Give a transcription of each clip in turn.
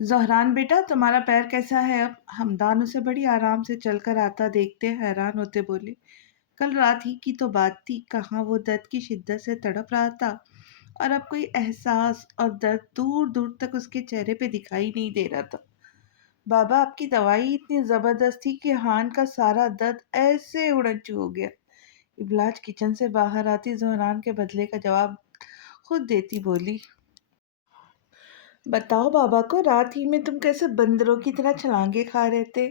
ज़हरान बेटा, तुम्हारा पैर कैसा है अब? हमदान उसे बड़ी आराम से चलकर आता देखते हैरान होते बोले। कल रात ही की तो बात थी, कहाँ वो दर्द की शिद्दत से तड़प रहा था और अब कोई एहसास और दर्द दूर दूर तक उसके चेहरे पे दिखाई नहीं दे रहा था। बाबा, आपकी दवाई इतनी जबरदस्त थी कि हान का सारा दर्द ऐसे उड़न हो गया। इबलाज किचन से बाहर आती ज़हरान के बदले का जवाब खुद देती बोली। बताओ बाबा को, रात ही में तुम कैसे बंदरों की तरह छलांगे खा रहे थे?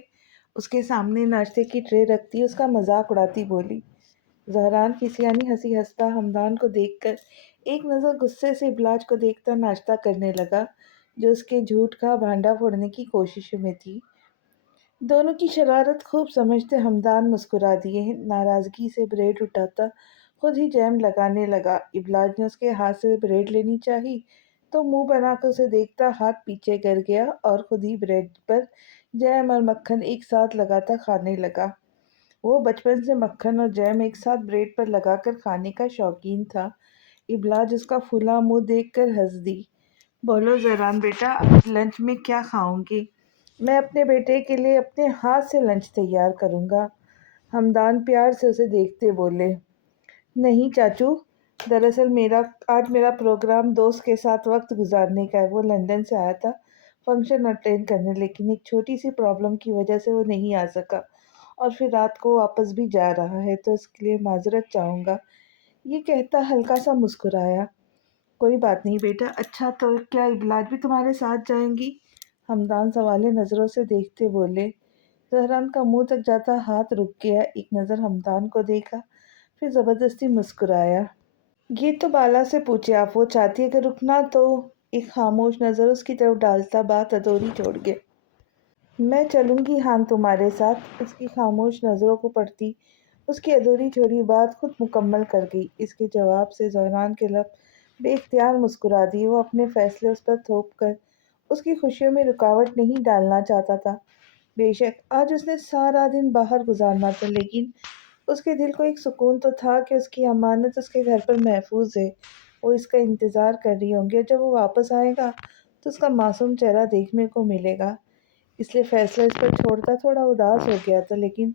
उसके सामने नाश्ते की ट्रे रखती उसका मजाक उड़ाती बोली। जहरान फिसियानी हंसी हंसता हमदान को देखकर एक नज़र गुस्से से इबलाज को देखता नाश्ता करने लगा, जो उसके झूठ का भांडा फोड़ने की कोशिश में थी। दोनों की शरारत खूब समझते हमदान मुस्कुरा दिए नाराजगी से ब्रेड उठाता खुद ही जैम लगाने लगा। इबलाज ने उसके हाथ से ब्रेड लेनी चाही तो मुंह बनाकर उसे देखता हाथ पीछे कर गया और खुद ही ब्रेड पर जैम और मक्खन एक साथ लगाता खाने लगा। वो बचपन से मक्खन और जैम एक साथ ब्रेड पर लगाकर खाने का शौकीन था। इबलाज उसका फूला मुंह देखकर हंस दी। बोलो जरान बेटा, आज लंच में क्या खाओगे? मैं अपने बेटे के लिए अपने हाथ से लंच तैयार करूंगा। हमदान प्यार से उसे देखते बोले। नहीं चाचू, दरअसल मेरा प्रोग्राम दोस्त के साथ वक्त गुजारने का है। वो लंदन से आया था फंक्शन अटेंड करने, लेकिन एक छोटी सी प्रॉब्लम की वजह से वो नहीं आ सका और फिर रात को वापस भी जा रहा है, तो इसके लिए माजरत चाहूँगा। ये कहता हल्का सा मुस्कुराया। कोई बात नहीं बेटा। अच्छा, तो क्या इबलाज भी तुम्हारे साथ जाएंगी? हमदान सवाले नज़रों से देखते बोले। जहरान का मुंह तक जाता हाथ रुक गया, एक नज़र हमदान को देखा, फिर ज़बरदस्ती मुस्कुराया। ये तो बाला से पूछे आप, वो चाहती है अगर रुकना तो। एक खामोश नज़र उसकी तरफ डालता बात अधूरी छोड़ गया। मैं चलूंगी हाँ तुम्हारे साथ। उसकी खामोश नज़रों को पढ़ती उसकी अधूरी छोड़ी बात खुद मुकम्मल कर गई। इसके जवाब से जहरान के लब बेख्तियार मुस्कुरा दिए। वो अपने फैसले उस पर थोप कर उसकी खुशियों में रुकावट नहीं डालना चाहता था। बेशक आज उसने सारा दिन बाहर गुजारना था, लेकिन उसके दिल को एक सुकून तो था कि उसकी अमानत उसके घर पर महफूज है। वो इसका इंतज़ार कर रही होंगी, जब वो वापस आएगा तो उसका मासूम चेहरा देखने को मिलेगा। इसलिए फैसला इस पर छोड़ता थोड़ा उदास हो गया था, लेकिन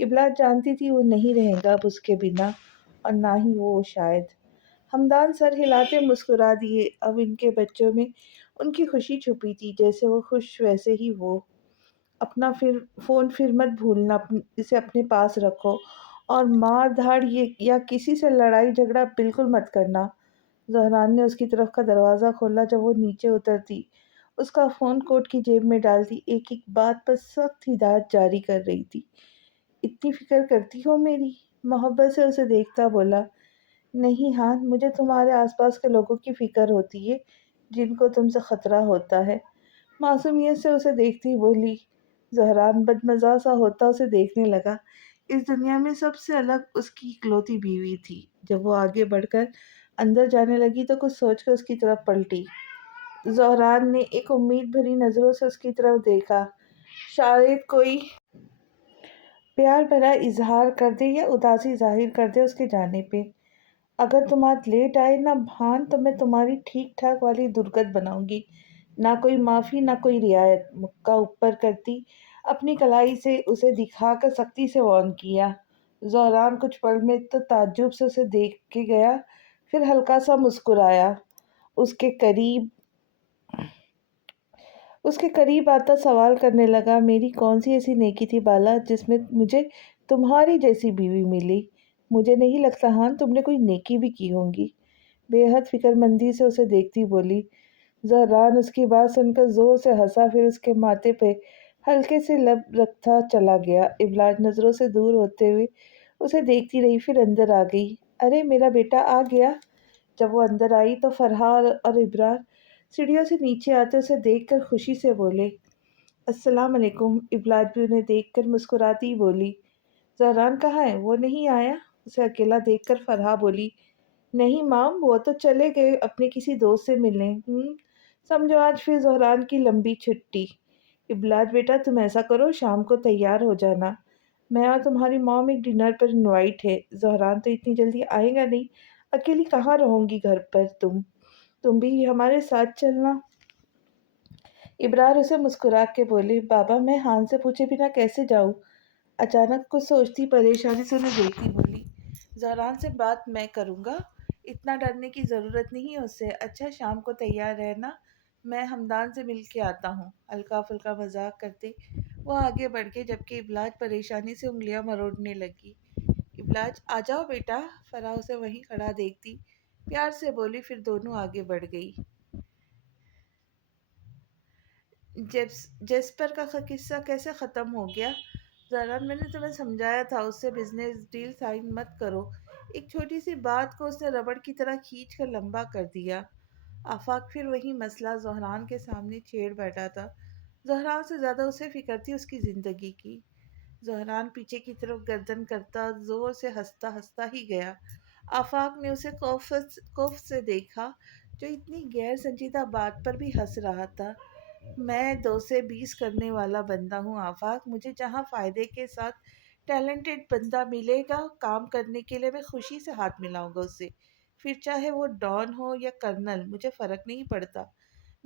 इबलाज जानती थी वो नहीं रहेगा अब उसके बिना, और ना ही वो शायद। हमदान सर हिलाते मुस्कुरा दिए। अब इनके बच्चों में उनकी खुशी छुपी थी, जैसे वो खुश वैसे ही वो। अपना फिर फ़ोन फिर मत भूलना, इसे अपने पास रखो और मार धाड़ ये या किसी से लड़ाई झगड़ा बिल्कुल मत करना। जहरान ने उसकी तरफ का दरवाज़ा खोला जब वो नीचे उतरती। उसका फ़ोन कोट की जेब में डालती एक एक बात पर सख्त हिदायत जारी कर रही थी। इतनी फिक्र करती हो मेरी? मोहब्बत से उसे देखता बोला। नहीं हाँ, मुझे तुम्हारे आसपास के लोगों की फिक्र होती है जिनको तुमसे खतरा होता है। मासूमियत से उसे देखती बोली। जहरान बदमज़ा सा होता उसे देखने लगा। इस दुनिया में सबसे अलग उसकी इकलौती बीवी थी। जब वो आगे बढ़कर अंदर जाने लगी तो कुछ सोचकर उसकी तरफ पलटी। जहरान ने एक उम्मीद भरी नज़रों से उसकी तरफ देखा, शायद कोई प्यार भरा इजहार कर दे या उदासी जाहिर कर दे उसके जाने पे। अगर तुम आज लेट आए ना भान, तो मैं तुम्हारी ठीक ठाक वाली दुर्गत बनाऊंगी। ना कोई माफ़ी ना कोई रियायत। मुक्का ऊपर करती अपनी कलाई से उसे दिखाकर सख्ती से वार्न किया। जौहरान कुछ पल में तो ताज्जुब से उसे देख के गया, फिर हल्का सा मुस्कुराया। उसके करीब उसके करीब आता सवाल करने लगा, मेरी कौन सी ऐसी नेकी थी बाला जिसमें मुझे तुम्हारी जैसी बीवी मिली? मुझे नहीं लगता हाँ तुमने कोई नेकी भी की होगी। बेहद फिक्रमंदी से उसे देखती बोली। जहरान उसकी बात सुनकर जोर से हंसा, फिर उसके माथे पे हल्के से लब रखता चला गया। इबलाज नज़रों से दूर होते हुए उसे देखती रही, फिर अंदर आ गई। अरे मेरा बेटा आ गया। जब वो अंदर आई तो फरहान और इब्रार सीढ़ियों से नीचे आते उसे देखकर खुशी से बोले। अस्सलाम वालेकुम। इबलाज भी उन्हें देखकर मुस्कुराती ही बोली। जहरान कहाँ है? वो नहीं आया? उसे अकेला देखकर फरहा बोली। नहीं माम, वो तो चले गए अपने किसी दोस्त से मिलने। समझो आज फिर जहरान की लंबी छुट्टी। इबलाज बेटा, तुम ऐसा करो, शाम को तैयार हो जाना। मैं और तुम्हारी मॉम एक डिनर पर इनवाइट है। जहरान तो इतनी जल्दी आएगा नहीं। अकेली कहाँ रहोगी घर पर तुम भी हमारे साथ चलना। इब्रार उसे मुस्कुरा के बोली, बाबा मैं हान से पूछे बिना कैसे जाऊँ? अचानक कुछ सोचती परेशानी से उन्हें देखती बोली, ज़हरान से बात मैं करूँगा, इतना डरने की ज़रूरत नहीं है उससे। अच्छा शाम को तैयार रहना, मैं हमदान से मिल के आता हूँ। हल्का फुल्का मजाक करते वो आगे बढ़ गए, जबकि इबलाज परेशानी से उंगलियां मरोड़ने लगी। इबलाज आ जाओ बेटा, फराह उसे वहीं खड़ा देखती प्यार से बोली, फिर दोनों आगे बढ़ गई। जेस्पर का किस्सा कैसे ख़त्म हो गया? ज़रा मैंने तुम्हें समझाया था उससे बिजनेस डील साइन मत करो। एक छोटी सी बात को उसने रबड़ की तरह खींच कर लंबा कर दिया। आफाक फिर वही मसला ज़हरान के सामने छेड़ बैठा था। ज़हरान से ज़्यादा उसे फिक्र थी उसकी ज़िंदगी की। ज़हरान पीछे की तरफ गर्दन करता ज़ोर से हंसता हंसता ही गया। आफाक ने उसे खौफ से देखा, जो इतनी गैर संजीदा बात पर भी हंस रहा था। मैं 2 से 20 करने वाला बंदा हूँ आफाक, मुझे जहाँ फ़ायदे के साथ टैलेंटेड बंदा मिलेगा काम करने के लिए मैं खुशी से हाथ मिलाऊंगा उससे। फिर चाहे वो डॉन हो या कर्नल, मुझे फ़र्क नहीं पड़ता।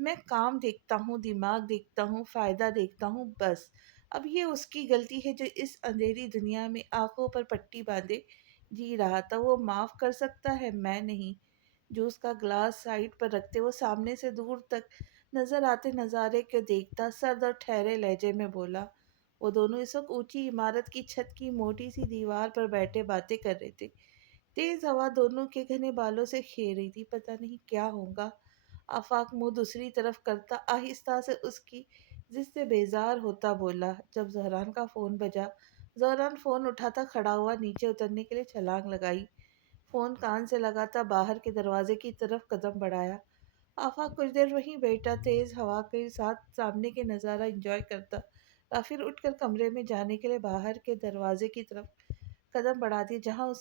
मैं काम देखता हूँ, दिमाग देखता हूँ, फ़ायदा देखता हूँ, बस। अब ये उसकी गलती है जो इस अंधेरी दुनिया में आंखों पर पट्टी बांधे जी रहा था। वो माफ़ कर सकता है, मैं नहीं। जूस का ग्लास साइड पर रखते वो सामने से दूर तक नजर आते नज़ारे को देखता सर्द और ठहरे लहजे में बोला। वो दोनों इस वक्त ऊंची इमारत की छत की मोटी सी दीवार पर बैठे बातें कर रहे थे। तेज हवा दोनों के घने बालों से खेर रही थी, पता नहीं क्या होगा। आफाक मुंह दूसरी तरफ करता आहिस्ता से उसकी जिससे बेजार होता बोला। जब जहरान का फ़ोन बजा, जहरान फ़ोन उठाता खड़ा हुआ नीचे उतरने के लिए छलांग लगाई। फ़ोन कान से लगाता बाहर के दरवाजे की तरफ कदम बढ़ाया। आफाक कुछ देर वहीं बैठा तेज हवा के साथ सामने के नज़ारा एंजॉय करता। फिर उठकर कमरे में जाने के लिए बाहर के दरवाजे की तरफ कदम बढ़ा दिए, जहाँ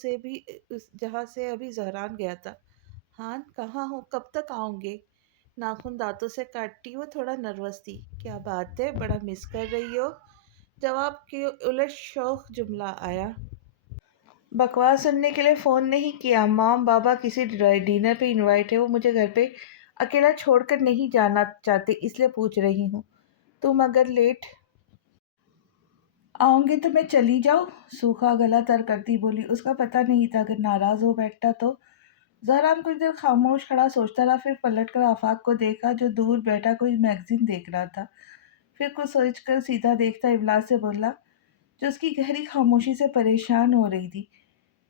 से अभी जहरान गया था। हाँ कहाँ हो, कब तक आओगे? नाखून दांतों से काटती वो थोड़ा नर्वस थी। क्या बात है, बड़ा मिस कर रही हो? जवाब के उलट शौक जुमला आया। बकवास सुनने के लिए फ़ोन नहीं किया, मॉम बाबा किसी डिनर पे इनवाइट है, वो मुझे घर पे अकेला छोड़कर नहीं जाना चाहते, इसलिए पूछ रही हूँ। तुम अगर लेट आऊँगे तो मैं चली जाऊँ? सूखा गला तर करती बोली। उसका पता नहीं था अगर नाराज़ हो बैठता तो। ज़हरान कुछ देर खामोश खड़ा सोचता रहा, फिर पलटकर आफाक को देखा जो दूर बैठा कोई मैगज़ीन देख रहा था। फिर कुछ सोचकर सीधा देखता इबलाज से बोला, जो उसकी गहरी खामोशी से परेशान हो रही थी।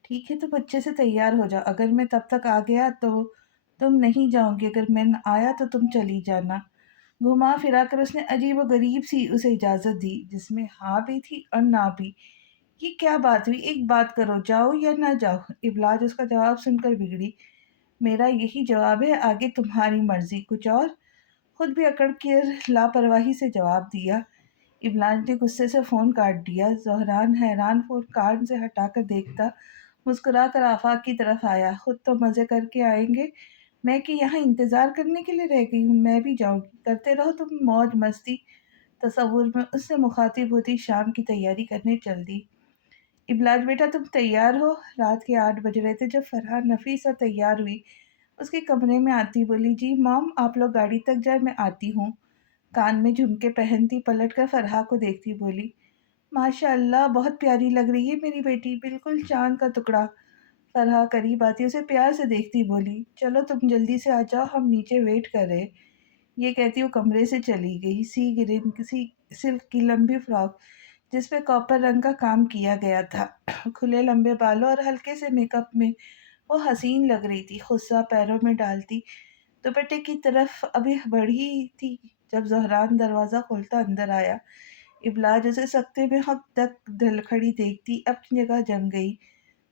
ठीक है तुम अच्छे से तैयार हो जाओ, अगर मैं तब तक आ गया तो तुम नहीं जाओगी, अगर मैं न आया तो तुम चली जाना। घुमा फिरा कर उसने अजीब व गरीब सी उसे इजाज़त दी, जिसमें हाँ भी थी और ना भी। ये क्या बात हुई, एक बात करो, जाओ या ना जाओ? इबलाज उसका जवाब सुनकर बिगड़ी। मेरा यही जवाब है, आगे तुम्हारी मर्जी। कुछ और? खुद भी अकड़ कर लापरवाही से जवाब दिया। इबलाज ने गुस्से से फ़ोन काट दिया। ज़हरान हैरान फ़ोन कान से हटाकर देखता मुस्कुरा कर आफाक की तरफ आया। खुद तो मज़े करके आएंगे, मैं कि यहाँ इंतज़ार करने के लिए रह गई हूँ? मैं भी जाऊँगी, करते रहो तुम मौज मस्ती। तसव्वुर में उससे मुखातिब होती शाम की तैयारी करने चल दी। इबलाज बेटा तुम तैयार हो? रात के 8 बज रहे थे जब फरहान नफीसा तैयार हुई उसके कमरे में आती बोली, जी मॉम आप लोग गाड़ी तक जाए, मैं आती हूँ। कान में झुमके पहनती पलट कर फरहा को देखती बोली, माशाअल्लाह बहुत प्यारी लग रही है मेरी बेटी, बिल्कुल चाँद का टुकड़ा। फरहा करीब आती उसे प्यार से देखती बोली, चलो तुम जल्दी से आ जाओ, हम नीचे वेट कर रहे। ये कहती वो कमरे से चली गई। सी ग्रीन सी सिल्क की लंबी फ्रॉक जिस पे कॉपर रंग का काम किया गया था, खुले लंबे बालों और हल्के से मेकअप में वो हसीन लग रही थी। गुस्सा पैरों में डालती दुपट्टे की तरफ अभी बढ़ी थी जब ज़हरान दरवाज़ा खोलता अंदर आया। इबलाज उसे सकते में हक तक ढल खड़ी देखती अपनी जगह जम गई।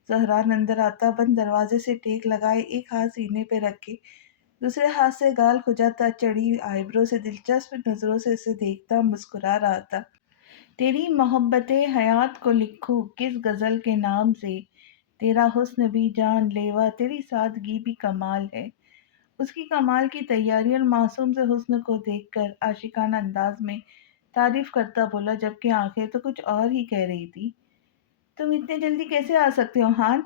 ज़हरान अंदर आता बंद दरवाजे से टेक लगाए एक हाथ सीने पे रखे, दूसरे हाथ से गाल खुजाता चढ़ी आईब्रो से दिलचस्प नज़रों से उसे देखता मुस्कुरा रहा था। तेरी मोहब्बत हयात को लिखूं किस गज़ल के नाम से, तेरा हुस्न भी जान लेवा, तेरी सादगी भी कमाल है। उसकी कमाल की तैयारी और मासूम से हुस्न को देखकर आशिकाना अंदाज में तारीफ करता बोला, जबकि आंखें तो कुछ और ही कह रही थी। तुम इतने जल्दी कैसे आ सकते हो हान?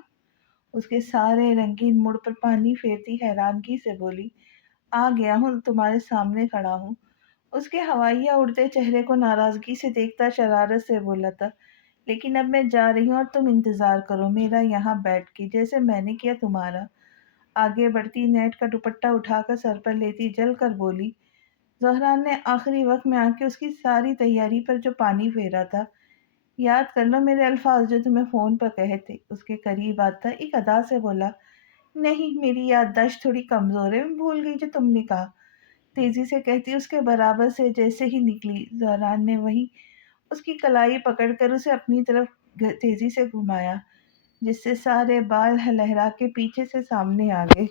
उसके सारे रंगीन मुड़ पर पानी फेरती हैरानगी से बोली, आ गया हूँ, तुम्हारे सामने खड़ा हूँ। اس کے ہوائیاں اڑتے چہرے کو ناراضگی سے دیکھتا شرارت سے بولا تھا، لیکن اب میں جا رہی ہوں اور تم انتظار کرو میرا یہاں بیٹھ کے، جیسے میں نے کیا تمہارا۔ آگے بڑھتی نیٹ کا دوپٹہ اٹھا کر سر پر لیتی جل کر بولی۔ زہران نے آخری وقت میں آ کے اس کی ساری تیاری پر جو پانی پھیرا تھا، یاد کر لو میرے الفاظ جو تمہیں فون پر کہے تھے۔ اس کے قریب آتا ایک ادا سے بولا، نہیں میری یادداشت تھوڑی کمزور ہے، میں بھول گئی جو تم نے کہا، تیزی سے کہتی اس کے برابر سے جیسے ہی نکلی۔ زہران نے وہیں اس کی کلائی پکڑ کر اسے اپنی طرف تیزی سے گھمایا، جس سے سارے بال لہرا کے پیچھے سے سامنے آ گئے۔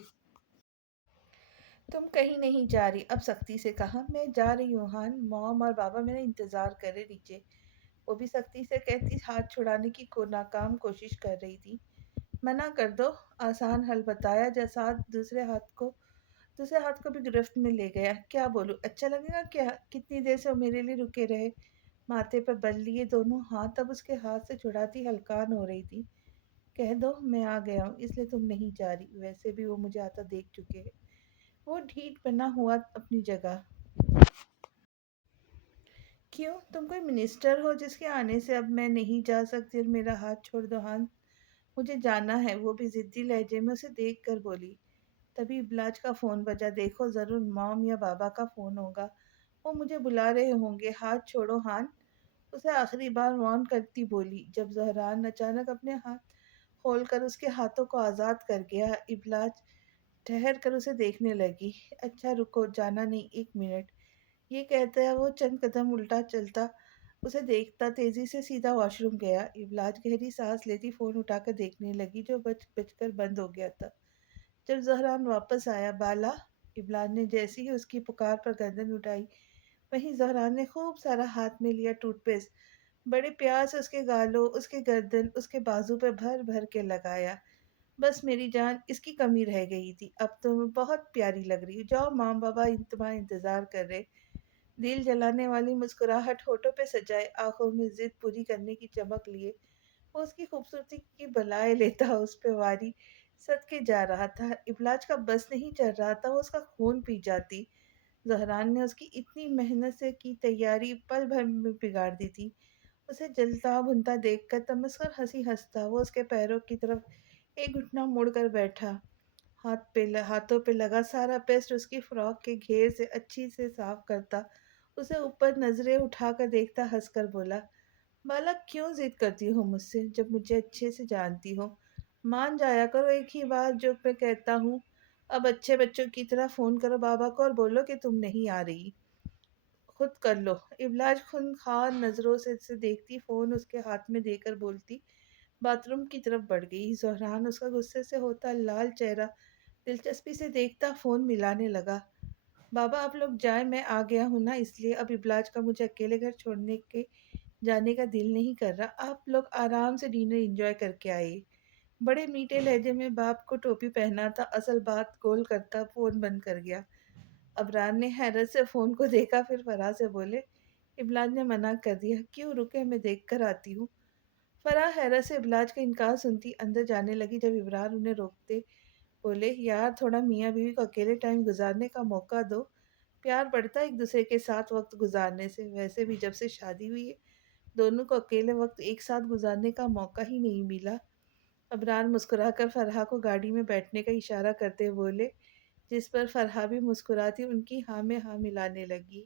تم کہیں نہیں جا رہی، اب سختی سے کہا۔ میں جا رہی ہوں ہان، موم اور بابا میرا انتظار کر رہے نیچے، وہ بھی سختی سے کہتی ہاتھ چھڑانے کی ناکام کوشش کر رہی تھی۔ منع کر دو، آسان حل بتایا، جیسا دوسرے ہاتھ کو بھی گرفت میں لے گیا۔ کیا بولوں، اچھا لگے گا کیا؟ کتنی دیر سے وہ میرے لیے رکے رہے۔ ماتھے پر بل لیے دونوں ہاتھ اب اس کے ہاتھ سے چھڑاتی ہلکان ہو رہی تھی۔ کہہ دو میں آ گیا ہوں، اس لیے تم نہیں جا رہی، ویسے بھی وہ مجھے آتا دیکھ چکے ہیں۔ وہ ڈھیٹ بنا ہوا اپنی جگہ۔ کیوں، تم کوئی منسٹر ہو جس کے آنے سے اب میں نہیں جا سکتی؟ اور میرا ہاتھ چھوڑ دو ہان، مجھے جانا ہے، وہ بھی ضدی لہجے میں اسے دیکھ کر بولی۔ تبھی ابلاج کا فون بجا، دیکھو ضرور موم یا بابا کا فون ہوگا، وہ مجھے بلا رہے ہوں گے، ہاتھ چھوڑو ہان، اسے آخری بار وارن کرتی بولی، جب زہران اچانک اپنے ہاتھ کھول کر اس کے ہاتھوں کو آزاد کر گیا۔ ابلاج ٹھہر کر اسے دیکھنے لگی۔ اچھا رکو، جانا نہیں، ایک منٹ، یہ کہتا ہے وہ چند قدم الٹا چلتا اسے دیکھتا تیزی سے سیدھا واش روم گیا۔ ابلاج گہری سانس لیتی فون اٹھا کر دیکھنے لگی جو بج بج کر بند ہو گیا تھا۔ جب زہران واپس آیا، بالا، ابلاج نے جیسی ہی اس کی پکار پر گردن اٹھائی، وہیں زہران نے خوب سارا ہاتھ میں لیا ٹوتھ پیسٹ، بڑے پیار سے اس کے گالوں، اس کے گردن، اس کے بازو پہ بھر بھر کے لگایا۔ بس میری جان، اس کی کمی رہ گئی تھی، اب تم بہت پیاری لگ رہی ہو، جاؤ ماں بابا تمہارا انتظار کر رہے۔ دل جلانے والی مسکراہٹ ہونٹوں پہ سجائے، آنکھوں میں ضد پوری کرنے کی چمک لیے وہ اس کی خوبصورتی کی بلائے لیتا اس پہ واری صدقے جا رہا تھا۔ ابلاج کا بس نہیں چل رہا تھا، وہ اس کا خون پی جاتی۔ زہران نے اس کی اتنی محنت سے کی تیاری پل بھر میں بگاڑ دی تھی۔ اسے جلتا بھنتا دیکھ کر تمسخر ہنسی ہنستا وہ اس کے پیروں کی طرف ایک گھٹنا مڑ کر بیٹھا، ہاتھوں پہ لگا سارا پیسٹ اس کی فراک کے گھیر سے اچھی سے صاف کرتا، اسے اوپر نظریں اٹھا کر دیکھتا، ہنس کر بولا، بالا کیوں ضد کرتی ہو مجھ سے جب مجھے اچھے سے جانتی ہو؟ مان جایا کرو ایک ہی بات جو میں کہتا ہوں، اب اچھے بچوں کی طرح فون کرو بابا کو اور بولو کہ تم نہیں آ رہی، خود کر لو۔ ابلاج خونخوار نظروں سے اسے دیکھتی فون اس کے ہاتھ میں دے کر بولتی باتھ روم کی طرف بڑھ گئی۔ زہران اس کا غصے سے ہوتا لال چہرہ دلچسپی سے دیکھتا فون ملانے لگا۔ بابا آپ لوگ جائیں، میں آ گیا ہوں نا، اس لیے اب ابلاج کا مجھے اکیلے گھر چھوڑنے کے جانے کا دل نہیں کر رہا، آپ لوگ آرام سے ڈنر انجوائے کر کے آئیے۔ بڑے میٹھے لہجے میں باپ کو ٹوپی پہنا تھا، اصل بات گول کرتا فون بند کر گیا۔ ابرار نے حیرت سے فون کو دیکھا، پھر فرح سے بولے، ابلاج نے منع کر دیا، کیوں، رکے میں دیکھ کر آتی ہوں۔ فرح حیرت سے ابلاج کا انکار سنتی اندر جانے لگی، جب ابرار انہیں روکتے بولے، یار تھوڑا میاں بیوی کو اکیلے ٹائم گزارنے کا موقع دو، پیار بڑھتا ہے ایک دوسرے کے ساتھ وقت گزارنے سے، ویسے بھی جب سے شادی ہوئی ہے دونوں کو اکیلے وقت ایک ساتھ گزارنے کا موقع ہی نہیں ملا۔ ابرار مسکرا کر فرحہ کو گاڑی میں بیٹھنے کا اشارہ کرتے بولے، جس پر فرحہ بھی مسکراتی ان کی ہاں میں ہاں ملانے لگی۔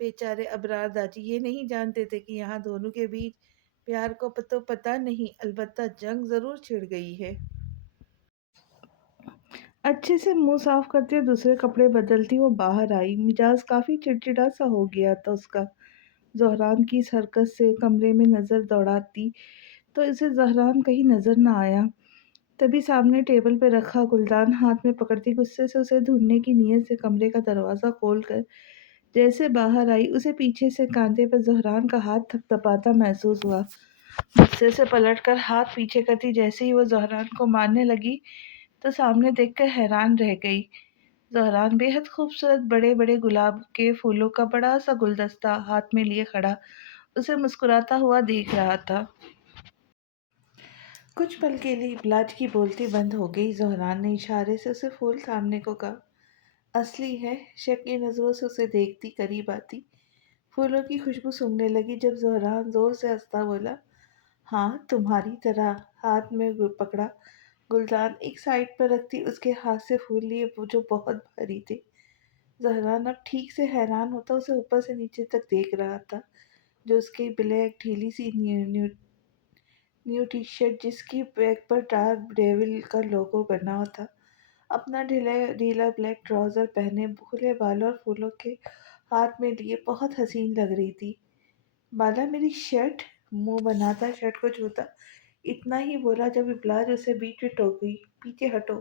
بیچارے ابرار داجی یہ نہیں جانتے تھے کہ یہاں دونوں کے بیچ پیار کو تو پتہ نہیں، البتہ جنگ ضرور چھڑ گئی ہے۔ اچھے سے منہ صاف کرتی اور دوسرے کپڑے بدلتی وہ باہر آئی، مزاج کافی چڑچڑا سا ہو گیا تھا اس کا۔ زہران کی اس حرکت سے کمرے میں نظر دوڑاتی تو اسے زہران کہیں نظر نہ آیا۔ تبھی سامنے ٹیبل پہ رکھا گلدان ہاتھ میں پکڑتی غصے سے اسے ڈھونڈنے کی نیت سے کمرے کا دروازہ کھول کر جیسے باہر آئی، اسے پیچھے سے کاندھے پر زہران کا ہاتھ تھپ تھپاتا محسوس ہوا۔ غصے سے پلٹ کر ہاتھ پیچھے کرتی جیسے ہی وہ زہران کو مارنے لگی تو سامنے دیکھ کر حیران رہ گئی۔ زہران بے حد خوبصورت بڑے بڑے گلاب کے پھولوں کا بڑا سا گلدستہ ہاتھ میں لیے کھڑا اسے مسکراتا ہوا دیکھ رہا تھا۔ کچھ پل کے لیے ابلاج کی بولتی بند ہو گئی۔ زہران نے اشارے سے اسے پھول تھامنے کو کہا۔ असली है। शक की नजरों से उसे देखती, करीब आती, फूलों की खुशबू सूंघने लगी। जब ज़हरान जोर से हंसता बोला, हाँ तुम्हारी तरह। हाथ में पकड़ा गुलदान एक साइड पर रखती उसके हाथ से फूल लिए, वो जो बहुत भारी थे। ज़हरान अब ठीक से हैरान होता, उसे ऊपर से नीचे तक देख रहा था। जो उसकी ब्लैक ढीली सी न्यू टी शर्ट, जिसकी बैक पर डार्क डेविल का लोगो बना था, अपना ढीला ढीला ब्लैक ट्राउजर पहने, खुले बाल और फूलों के हाथ में लिए बहुत हसीन लग रही थी। बाला मेरी शर्ट। मुंह बनाता शर्ट को छूता, इतना ही बोला जब इब्लाज उसे बीच में टोक गई। पीछे हटो।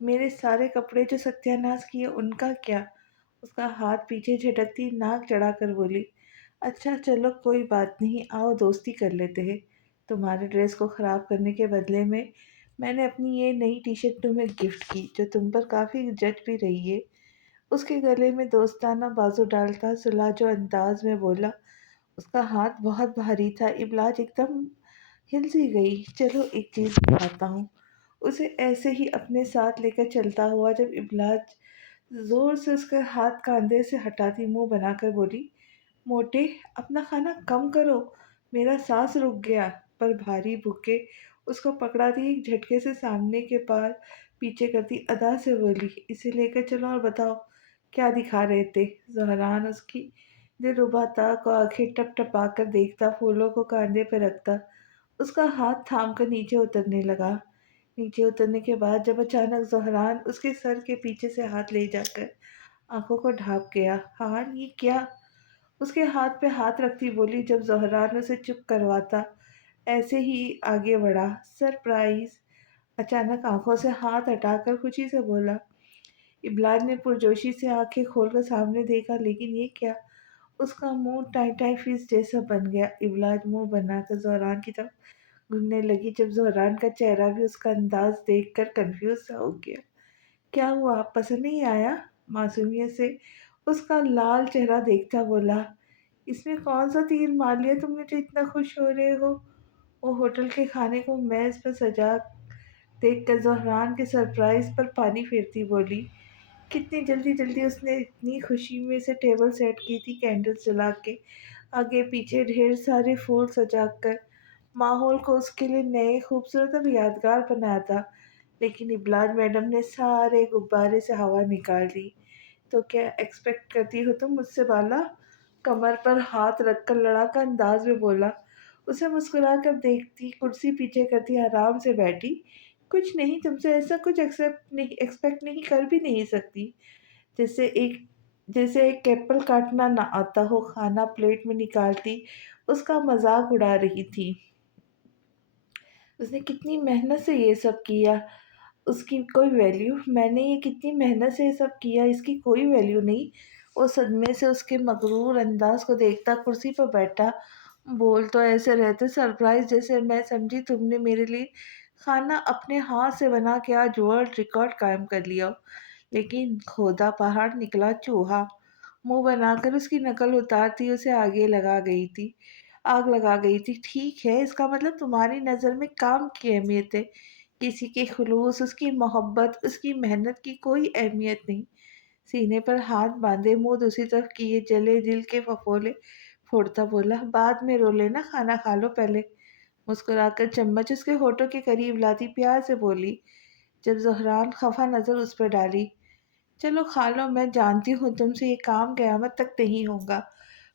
मेरे सारे कपड़े जो सत्यानाश किए उनका क्या? उसका हाथ पीछे झटकती नाक चढ़ाकर बोली, अच्छा चलो कोई बात नहीं, आओ दोस्ती कर लेते हैं। तुम्हारे ड्रेस को खराब करने के बदले में मैंने अपनी ये नई टी शर्ट तुम्हें गिफ्ट की, जो तुम पर काफी जच भी रही है। उसके गले में दोस्ताना बाजू डालता सुलझो अंदाज में बोला। उसका हाथ बहुत भारी था। इब्लाज एकदम हिल सी गई। चलो एक चीज दिखाता हूँ। उसे ऐसे ही अपने साथ लेकर चलता हुआ जब इब्लाज जोर से उसका हाथ कंधे से हटाती, मुंह बनाकर बोली, मोटे अपना खाना कम करो, मेरा सांस रुक गया। पर भारी भूखे उसको पकड़ा दी, एक झटके से सामने के पार पीछे करती अदा से बोली, इसे लेकर चलो और बताओ क्या दिखा रहे थे। जहरान उसकी दिलरुबा ताक को आंखें टप टपा कर देखता, फूलों को कांधे पर रखता, उसका हाथ थाम कर नीचे उतरने लगा। नीचे उतरने के बाद जब अचानक जहरान उसके सर के पीछे से हाथ ले जाकर आंखों को ढांप गया। हाँ ये क्या? उसके हाथ पे हाथ रखती बोली। जब जहरान उसे चुप करवाता ऐसे ही आगे बढ़ा। सरप्राइज। अचानक आंखों से हाथ हटाकर खुशी से बोला। इब्लाज ने पुरजोशी से आंखें खोलकर सामने देखा, लेकिन ये क्या? उसका मुंह टाई टाई फिश जैसा बन गया। इब्लाज मुंह बनाकर जहरान की तरफ घूमने लगी। जब जहरान का चेहरा भी उसका अंदाज देखकर कंफ्यूज सा हो गया। क्या हुआ, पसंद नहीं आया? मासूमियत से उसका लाल चेहरा देखता बोला, इसमें कौन सा तीर मार लिया तुमने जो इतना खुश हो रहे हो? वो होटल के खाने को मेज पर सजा देखकर जहरान के सरप्राइज पर पानी फेरती बोली, कितनी जल्दी जल्दी उसने इतनी खुशी में से टेबल सेट की थी, कैंडल्स जला के, आगे पीछे ढेर सारे फूल सजाकर माहौल को उसके लिए नए खूबसूरत और यादगार बनाया था। लेकिन इब्लाज मैडम ने सारे गुब्बारे से हवा निकाल दी। तो क्या एक्सपेक्ट करती हो तुम मुझसे बाला? कमर पर हाथ रखकर लड़ाका अंदाज में बोला। उसे मुस्कुरा कर देखती, कुर्सी पीछे करती आराम से बैठी। कुछ नहीं, तुमसे ऐसा कुछ एक्सपेक्ट नहीं कर भी नहीं सकती। जैसे एक जैसे एक एप्पल काटना ना आता हो, खाना प्लेट में निकालती उसका मजाक उड़ा रही थी। उसने कितनी मेहनत से ये सब किया, उसकी कोई वैल्यू? मैंने ये कितनी मेहनत से ये सब किया, इसकी कोई वैल्यू नहीं। वो सदमे से उसके मगरूर अंदाज को देखता कुर्सी पर बैठा। बोल तो ऐसे रहते सरप्राइज जैसे मैं समझी तुमने मेरे लिए खाना अपने हाथ से बना के आज वर्ल्ड रिकॉर्ड कायम कर लिया हो। लेकिन खोदा पहाड़ निकला चूहा। मुंह बनाकर उसकी नकल उतारती उसे आग लगा गई थी। ठीक है, इसका मतलब तुम्हारी नज़र में काम की अहमियत है, किसी के खुलूस, उसकी मोहब्बत, उसकी मेहनत की कोई अहमियत नहीं। सीने पर हाथ बांधे मुंह दूसरी तरफ किए जले दिल के फफोले फोड़ता बोला, बाद में रो लेना, खाना खा लो पहले। मुस्कुराकर चम्मच उसके होठों के करीब लाती प्यार से बोली। जब जहरान खफा नजर उस पर डाली, चलो खा लो, मैं जानती हूँ तुमसे ये काम कयामत तक नहीं होगा।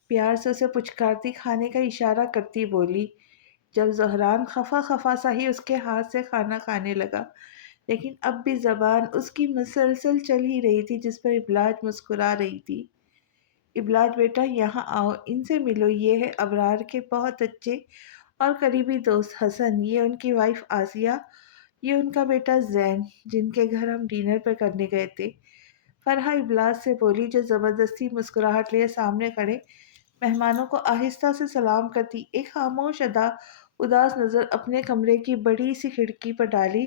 प्यार से उसे पुचकारती खाने का इशारा करती बोली। जब जहरान खफा खफा सा ही उसके हाथ से खाना खाने लगा, लेकिन अब भी जबान उसकी मुसलसल चल ही रही थी, जिस पर इब्लाज मुस्कुरा रही थी। इब्लाज बेटा यहाँ आओ, इनसे मिलो, ये है अबरार के बहुत अच्छे और करीबी दोस्त हसन, ये उनकी वाइफ आसिया, ये उनका बेटा जैन, जिनके घर हम डिनर पर करने गए थे। फरहा इब्लाज से बोली, जो ज़बरदस्ती मुस्कुराहट लिए सामने खड़े मेहमानों को आहिस्ता से सलाम करती, एक खामोश अदा उदास नज़र अपने कमरे की बड़ी सी खिड़की पर डाली,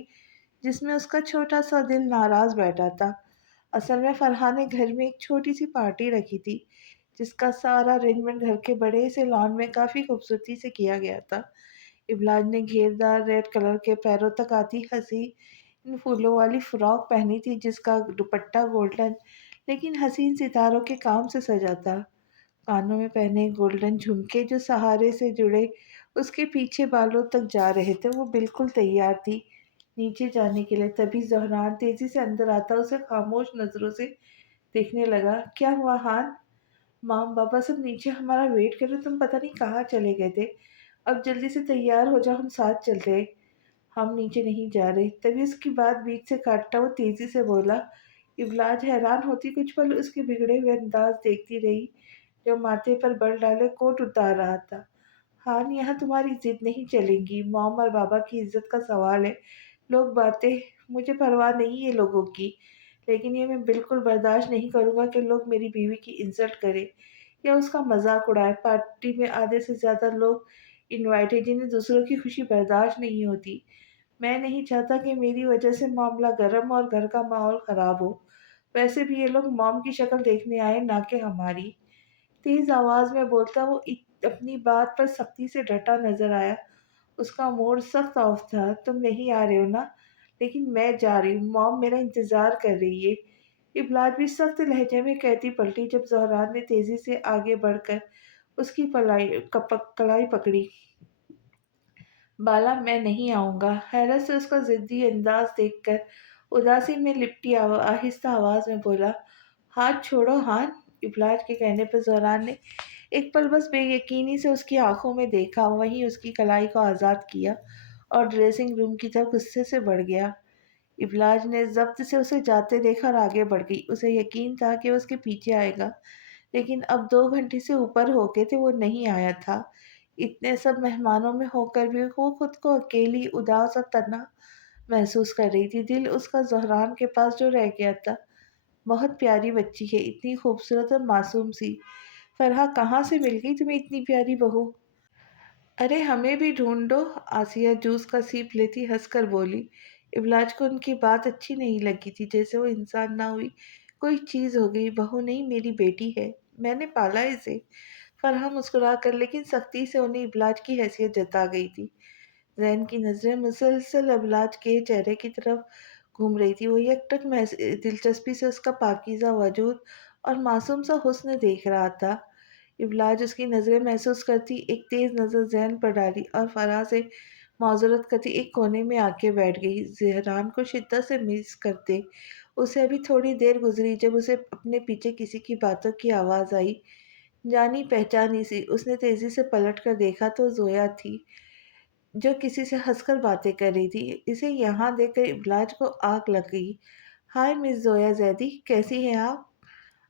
जिसमें उसका छोटा सा दिल नाराज बैठा था। असल में फरहा ने घर में एक छोटी सी पार्टी रखी थी, जिसका सारा अरेंजमेंट घर के बड़े से लॉन में काफ़ी खूबसूरती से किया गया था। इब्लाज ने घेरदार रेड कलर के पैरों तक आती हंसी इन फूलों वाली फ्रॉक पहनी थी, जिसका दुपट्टा गोल्डन लेकिन हसीन सितारों के काम से सजा था। कानों में पहने गोल्डन झुमके जो सहारे से जुड़े उसके पीछे बालों तक जा रहे थे। वो बिल्कुल तैयार थी नीचे जाने के लिए। तभी ज़हरान तेजी से अंदर आता उसे खामोश नजरों से देखने लगा। क्या हुआ हान? माम पापा सब नीचे हमारा वेट कर रहे, तुम पता नहीं कहाँ चले गए थे। अब जल्दी से तैयार हो जाओ, हम साथ चल रहे। हम नीचे नहीं जा रहे। तभी उसकी बात बीच से काटता वो तेजी से बोला। इब्लाज हैरान होती कुछ पल उसके बिगड़े हुए अंदाज देखती रही जो माथे पर बल डाले कोट उतार रहा था। हान, यहाँ तुम्हारी जिद नहीं चलेंगी। मॉम और बाबा की इज्जत का सवाल है। लोग बातें, मुझे परवाह नहीं है लोगों की, लेकिन ये मैं बिल्कुल बर्दाश्त नहीं करूँगा कि लोग मेरी बीवी की इंसल्ट करें या उसका मजाक उड़ाए। पार्टी में आधे से ज़्यादा लोग इनवाइटेड जिन्हें दूसरों की खुशी बर्दाश्त नहीं होती। मैं नहीं चाहता कि मेरी वजह से मामला गर्म और घर का माहौल खराब हो। वैसे भी ये लोग मॉम की शक्ल देखने आए, ना कि हमारी। तेज आवाज में बोलता वो अपनी बात पर सख्ती से डटा नजर आया। उसका मूड सख्त ऑफ था। तुम नहीं आ रहे हो ना? लेकिन मैं जा रही हूँ, मॉम मेरा इंतजार कर रही है। इब्लाज भी सख्त लहजे में कहती पलटी जब जहरान ने तेजी से आगे बढ़कर उसकी कलाई पकड़ी। बाला, मैं नहीं आऊंगा। हैरत से उसका जिद्दी अंदाज देखकर उदासी में लिपटी आहिस्ता आवाज में बोला। हाथ छोड़ो हान। इब्लाज के कहने पर जहरान ने एक पल बस बेयकीनी से उसकी आंखों में देखा, वहीं उसकी कलाई को आज़ाद किया और ड्रेसिंग रूम की तरफ गुस्से से बढ़ गया। इब्लाज ने जब्त से उसे जाते देखा और आगे बढ़ गई। उसे यकीन था कि वो उसके पीछे आएगा, लेकिन अब 2 घंटे से ऊपर हो गए थे वो नहीं आया था। इतने सब मेहमानों में होकर भी वो खुद को अकेली, उदास और तन्हा महसूस कर रही थी। दिल उसका ज़हरान के पास जो रह गया था। बहुत प्यारी बच्ची है, इतनी खूबसूरत और मासूम सी। फरहा कहाँ से मिल गई तुम्हें इतनी प्यारी बहू? अरे हमें भी ढूंढो। आसिया जूस का सीप लेती हंसकर बोली। इबलाज को उनकी बात अच्छी नहीं लगी थी, जैसे वो इंसान ना हुई कोई चीज हो गई। बहू नहीं, मेरी बेटी है, मैंने पाला इसे। फरहा मुस्कुरा कर लेकिन सख्ती से उन्हें इबलाज की हैसियत जता गई थी। जैन की नजरें मुसलसल इबलाज के चेहरे की तरफ घूम रही थी। वो एकटक दिलचस्पी से उसका पाकीज़ा वजूद और मासूम सा हुस्न देख रहा था। इबलाज उसकी नज़रें महसूस करती एक तेज़ नज़र जैन पर डाली और फराह से माजरत करती एक कोने में आके बैठ गई। जहरान को शिद्दत से मिस करते उसे अभी थोड़ी देर गुजरी जब उसे अपने पीछे किसी की बातों की आवाज़ आई। जानी पहचानी सी। उसने तेज़ी से पलट कर देखा तो जोया थी जो किसी से हंसकर बातें कर रही थी। इसे यहाँ देखकर इबलाज को आग लग गई। हाय मिस जोया जैदी, कैसी हैं आप?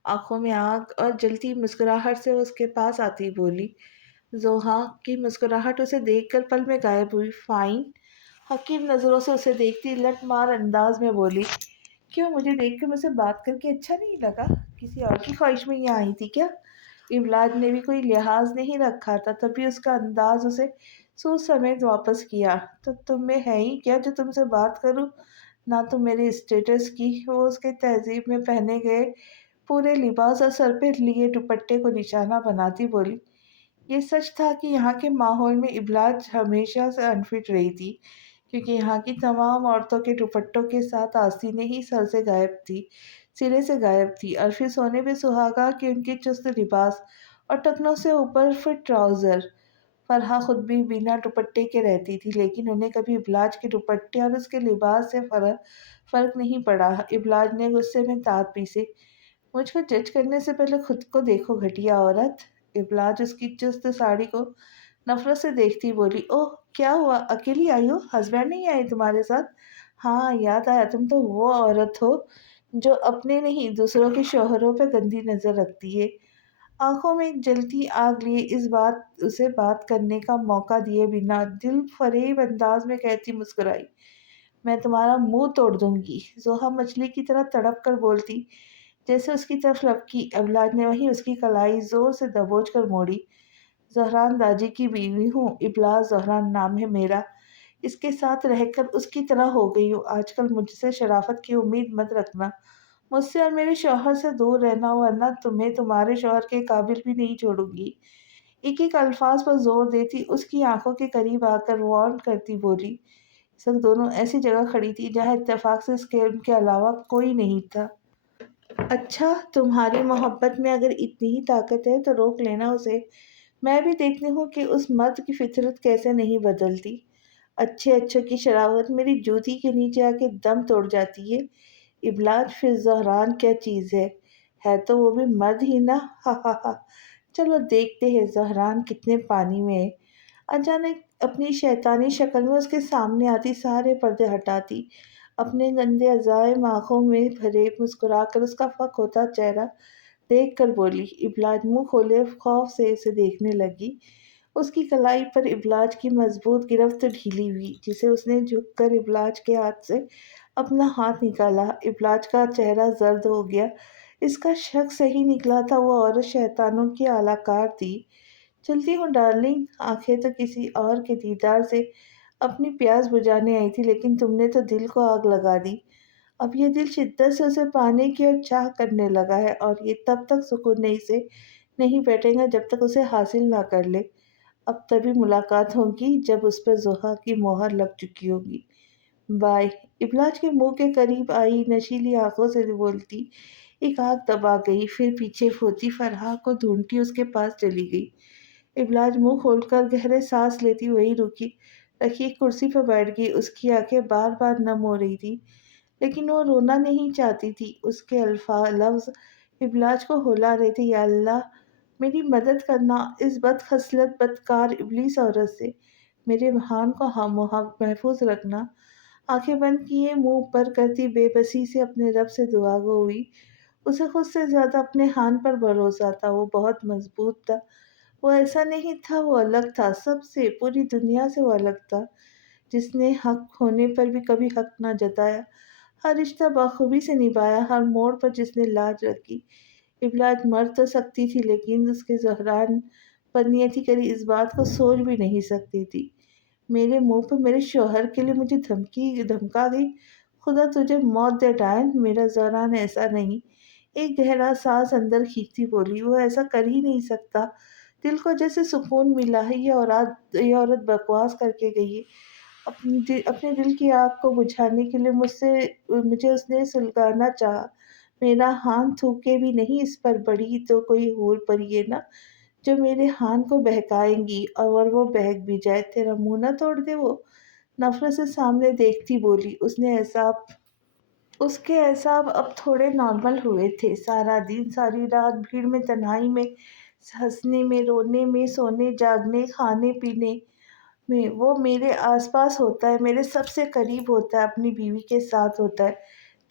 आंखों में आग और जलती मुस्कुराहट से वो उसके पास आती बोली। जोहा की मुस्कुराहट उसे देखकर पल में गायब हुई। फाइन। हकीम नजरों से उसे देखती लट मार अंदाज में बोली। क्यों, मुझे देखकर मुझसे बात करके अच्छा नहीं लगा? किसी और की ख्वाहिश में यहाँ आई थी क्या? इमलाज ने भी कोई लिहाज नहीं रखा था, तभी उसका अंदाज उसे सोच समेत वापस किया। तो तुम में है ही क्या जो तुमसे बात करूं? ना तो मेरे स्टेटस की। वो उसके तहजीब में पहने गए पूरे लिबास और सर पे लिए दुपट्टे को निशाना बनाती बोली। ये सच था कि यहाँ के माहौल में इबलाज हमेशा से अनफिट रही थी, क्योंकि यहाँ की तमाम औरतों के दुपट्टों के साथ आस्तीनें ही सर से गायब थी, सिरे से गायब थी, और फिर सोने पे सुहागा कि उनके चुस्त लिबास और टखनों से ऊपर फिट ट्राउजर। फरहा खुद भी बिना दुपट्टे के रहती थी, लेकिन उन्हें कभी इबलाज के दुपट्टे और उसके लिबास से फर्क फर्क नहीं पड़ा। इबलाज ने गुस्से में दांत पीसे। मुझको जज करने से पहले खुद को देखो घटिया औरत। इबलाज उसकी चुस्त साड़ी को नफरत से देखती बोली। ओह, क्या हुआ, अकेली आई हो? हस्बैंड नहीं आए तुम्हारे साथ? हाँ, याद आया, तुम तो वो औरत हो जो अपने नहीं दूसरों के शौहरों पर गंदी नजर रखती है। आंखों में एक जलती आग लिए इस बात उसे बात करने का मौका दिए बिना दिल फरेब अंदाज में कहती मुस्कुराई। मैं तुम्हारा मुंह तोड़ दूंगी। जोहा मछली की तरह तड़प कर बोलती जैसे उसकी तरफ लपकी। अबलाज ने वही उसकी कलाई जोर से दबोच कर मोड़ी। जहरान दाजी की बीवी हूँ, इबलाज जहरान नाम है मेरा। इसके साथ रहकर उसकी तरह हो गई हूँ आजकल। मुझसे शराफत की उम्मीद मत रखना। मुझसे और मेरे शौहर से दूर रहना, वरना तुम्हें तुम्हारे शौहर के काबिल भी नहीं छोड़ूंगी। एक एक अल्फाज पर जोर देती उसकी आंखों के करीब आकर वार्न करती बोली। सब दोनों ऐसी जगह खड़ी थी जहाँ इत्तेफाक से इसके उनके अलावा कोई नहीं था। اچھا، تمہاری محبت میں اگر اتنی ہی طاقت ہے تو روک لینا اسے۔ میں بھی دیکھتی ہوں کہ اس مرد کی فطرت کیسے نہیں بدلتی۔ اچھے اچھوں کی شراوت میری جوتی کے نیچے آ کے دم توڑ جاتی ہے۔ ابلاج پھر زہران کیا چیز ہے تو وہ بھی مرد ہی نا، ہا ہا ہا۔ چلو دیکھتے ہیں زہران کتنے پانی میں ہے۔ اچانک اپنی شیطانی شکل میں اس کے سامنے آتی، سارے پردے ہٹاتی، اپنے گندے عزائم آنکھوں میں بھرے مسکرا کر اس کا فک ہوتا چہرہ دیکھ کر بولی۔ ابلاج منہ کھولے خوف سے اسے دیکھنے لگی۔ اس کی کلائی پر ابلاج کی مضبوط گرفت ڈھیلی ہوئی، جسے اس نے جھک کر ابلاج کے ہاتھ سے اپنا ہاتھ نکالا۔ ابلاج کا چہرہ زرد ہو گیا۔ اس کا شک صحیح نکلا تھا، وہ عورت شیطانوں کی اعلی کار تھی۔ چلتی ہوں ڈارلنگ، آنکھیں تو کسی اور کے دیدار سے اپنی پیاس بجھانے آئی تھی، لیکن تم نے تو دل کو آگ لگا دی۔ اب یہ دل شدت سے اسے پانے کی اور چاہ کرنے لگا ہے، اور یہ تب تک سکون سے نہیں بیٹھے گا جب تک اسے حاصل نہ کر لے۔ اب تبھی ملاقات ہوگی جب اس پر زحا کی مہر لگ چکی ہوگی۔ بائے۔ ابلاج کے منہ کے قریب آئی نشیلی آنکھوں سے بولتی ایک آنکھ دبا گئی، پھر پیچھے ہوتی فرحا کو ڈھونڈتی اس کے پاس چلی گئی۔ ابلاج منہ کھول کر گہرے سانس لیتی وہی رکھی ایک کرسی پر بیٹھ گئی۔ اس کی آنکھیں بار بار نم ہو رہی تھی، لیکن وہ رونا نہیں چاہتی تھی۔ اس کے لفظ ابلاج کو ہلا رہے تھے، یا اللہ میری مدد کرنا اس بد خصلت بدکار ابلیس عورت سے، میرے بہان کو محفوظ رکھنا۔ آنکھیں بند کیے منہ اوپر کرتی بے بسی سے اپنے رب سے دعا گو ہوئی۔ اسے خود سے زیادہ اپنے ہان پر بھروسہ تھا، وہ بہت مضبوط تھا۔ وہ ایسا نہیں تھا، وہ الگ تھا سب سے، پوری دنیا سے وہ الگ تھا، جس نے حق ہونے پر بھی کبھی حق نہ جتایا، ہر رشتہ بخوبی سے نبھایا، ہر موڑ پر جس نے لاج رکھی۔ ابلاج مر تو سکتی تھی، لیکن اس کے زہران بدنیتی کری اس بات کو سوچ بھی نہیں سکتی تھی۔ میرے منہ پہ میرے شوہر کے لیے مجھے دھمکا گئی۔ خدا تجھے موت دے ڈائن، میرا زہران ایسا نہیں۔ ایک گہرا سانس اندر کھینچتی بولی، وہ ایسا کر ہی نہیں سکتا۔ دل کو جیسے سکون ملا ہے۔ یہ عورت بکواس کر کے گئی ہے۔ اپنے دل کی آگ کو بجھانے کے لیے مجھے اس نے سلگانا چاہا۔ میرا ہان تھوکے بھی نہیں اس پر، بڑی تو کوئی حور پری ہے نا جو میرے ہان کو بہکائیں گی، اور وہ بہک بھی جائے تیرا منہ نہ توڑ دے وہ۔ نفرت سے سامنے دیکھتی بولی۔ اس کے اعصاب اب تھوڑے نارمل ہوئے تھے۔ سارا دن ساری رات بھیڑ میں تنہائی میں، ہنسنے میں رونے میں، سونے جاگنے کھانے پینے میں وہ میرے آس پاس ہوتا ہے، میرے سب سے قریب ہوتا ہے، اپنی بیوی کے ساتھ ہوتا ہے،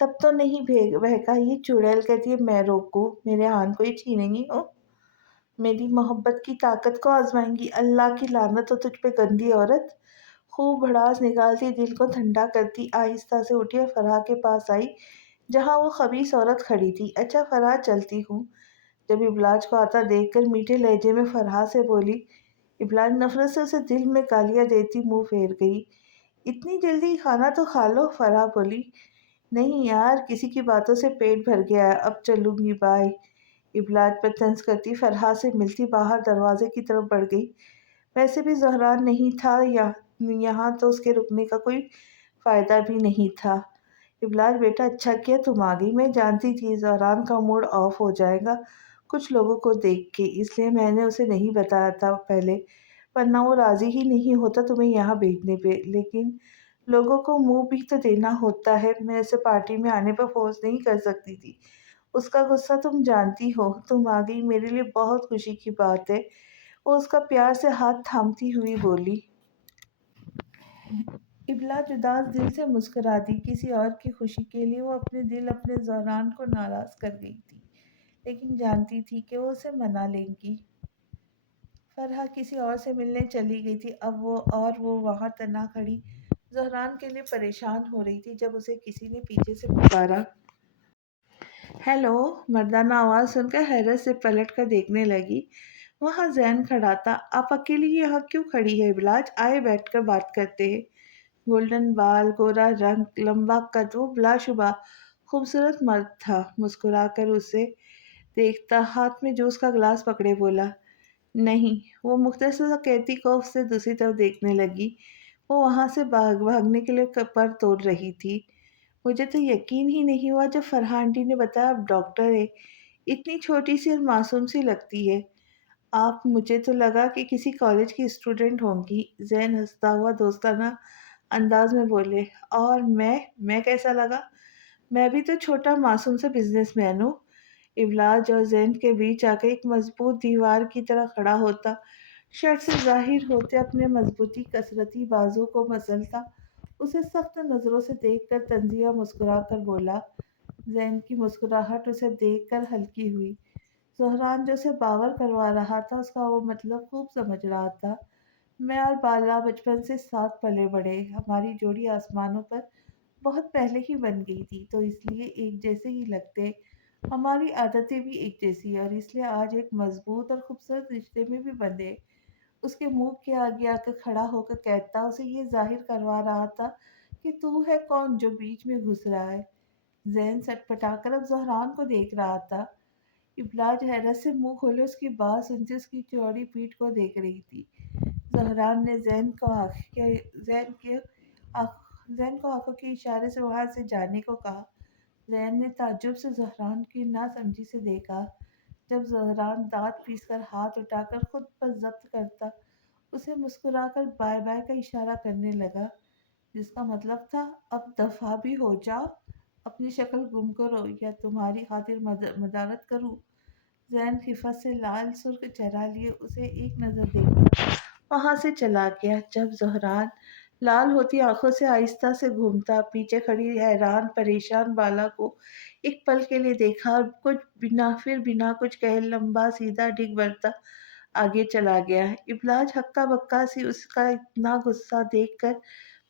تب تو نہیں بہکا۔ یہ چڑیل کہتی ہے میں روکوں، میرے ہان کو ہی چھینیں گی ہو، میری محبت کی طاقت کو آزمائیں گی۔ اللہ کی لعنت ہو تجھ پہ گندی عورت۔ خوب بھڑاس نکالتی دل کو ٹھنڈا کرتی آہستہ سے اٹھی اور فرح کے پاس آئی جہاں وہ خبیث عورت کھڑی تھی۔ اچھا فرح چلتی ہوں، جب ابلاج کو آتا دیکھ کر میٹھے لہجے میں فرح سے بولی۔ ابلاج نفرت سے اسے دل میں گالیاں دیتی منہ پھیر گئی۔ اتنی جلدی کھانا تو کھا لو، فرح بولی۔ نہیں یار، کسی کی باتوں سے پیٹ بھر گیا ہے، اب چلوں گی، بائے۔ ابلاج پر طنز کرتی فرحا سے ملتی باہر دروازے کی طرف بڑھ گئی۔ ویسے بھی زہران نہیں تھا یہاں تو اس کے رکنے کا کوئی فائدہ بھی نہیں تھا۔ ابلاج بیٹا اچھا کیا تم آ گئی، میں جانتی تھی زہران کا موڈ آف ہو جائے گا کچھ لوگوں کو دیکھ کے، اس لیے میں نے اسے نہیں بتایا تھا پہلے، ورنہ وہ راضی ہی نہیں ہوتا تمہیں یہاں بھیجنے پہ، لیکن لوگوں کو منہ بھی تو دینا ہوتا ہے، میں اسے پارٹی میں آنے پر فورس نہیں کر سکتی تھی۔ اس کا غصہ تم جانتی ہو، تم آ گئی میرے لیے بہت خوشی کی بات ہے۔ وہ اس کا پیار سے ہاتھ تھامتی ہوئی بولی۔ ابلاج اداس دل سے مسکرا دی۔ کسی اور کی خوشی کے لیے وہ اپنے دل اپنے زہران کو ناراض کر گئی تھی، لیکن جانتی تھی کہ وہ اسے منا لے گی۔ فرحہ کسی اور سے ملنے چلی گئی تھی، اب وہ وہاں تنہا کھڑی زہران کے لیے پریشان ہو رہی تھی جب اسے کسی نے پیچھے سے پکارا۔ ہیلو! مردانہ آواز سن کر حیرت سے پلٹ کر دیکھنے لگی۔ وہاں زین کھڑا تھا۔ آپ اکیلی یہاں کیوں کھڑی ہے ابلاج؟ آئے بیٹھ کر بات کرتے ہیں۔ گولڈن بال، گورا رنگ، لمبا قد، وہ بلا شبہ خوبصورت مرد تھا۔ مسکرا کر اسے دیکھتا ہاتھ میں جوس کا گلاس پکڑے بولا، نہیں۔ وہ مختصر سا کہتی خوف سے دوسری طرف دیکھنے لگی۔ وہ وہاں سے بھاگنے کے لیے پر توڑ رہی تھی۔ मुझे तो यकीन ही नहीं हुआ जब फरहान आंटी ने बताया आप डॉक्टर है। इतनी छोटी सी और मासूम सी लगती है आप। मुझे तो लगा कि किसी कॉलेज की स्टूडेंट होंगी। जैन हंसता हुआ दोस्ताना अंदाज में बोले, और मैं कैसा लगा? मैं भी तो छोटा मासूम सा बिजनेसमैन हूँ। इबलाज और जैन के बीच आकर एक मजबूत दीवार की तरह खड़ा होता, शर्ट से जाहिर होते अपने मजबूती कसरती बाजू को मसलता, उसे सख्त नजरों से देखकर तंजिया मुस्कुरा कर बोला। जैन की मुस्कुराहट उसे देखकर हल्की हुई। ज़हरान जो उसे बावर करवा रहा था उसका वो मतलब खूब समझ रहा था। मैं और बाला बचपन से साथ पले बड़े, हमारी जोड़ी आसमानों पर बहुत पहले ही बन गई थी, तो इसलिए एक जैसे ही लगते। हमारी आदतें भी एक जैसी है और इसलिए आज एक मजबूत और खूबसूरत रिश्ते में भी बंधे। उसके मुंह के आगे आकर खड़ा होकर कहता, उसे ये जाहिर करवा रहा था कि तू है कौन जो बीच में घुस रहा है। जैन सटपटाकर अब जहरान को देख रहा था। इबलाज हैरत से मुंह खोले उसकी बात सुनते उसकी चौड़ी पीठ को देख रही थी। जहरान ने जैन के जैन को आंखों के इशारे से वहां से जाने को कहा। जैन ने ताज्जुब से जहरान की ना समझी से देखा। जब जहरान दांत पीसकर हाथ उठाकर खुद पर जब्त करता, उसे मुस्कुराकर बाय बाय का इशारा करने लगा, जिसका मतलब था अब दफा भी हो जाओ, अपनी शक्ल गुम करो या तुम्हारी खातिर मदारत करूं। जैन खिफा से लाल सुर्ख चेहरा लिए उसे एक नजर देखकर वहां से चला गया। जब जहरान लाल होती आंखों से आहिस्ता से घूमता पीछे खड़ी हैरान परेशान बाला को एक पल के लिए देखा और कुछ बिना फिर बिना कुछ कहे लंबा सीधा डिग बरता आगे चला गया। इबलाज हक्का बक्का सी उसका इतना गुस्सा देखकर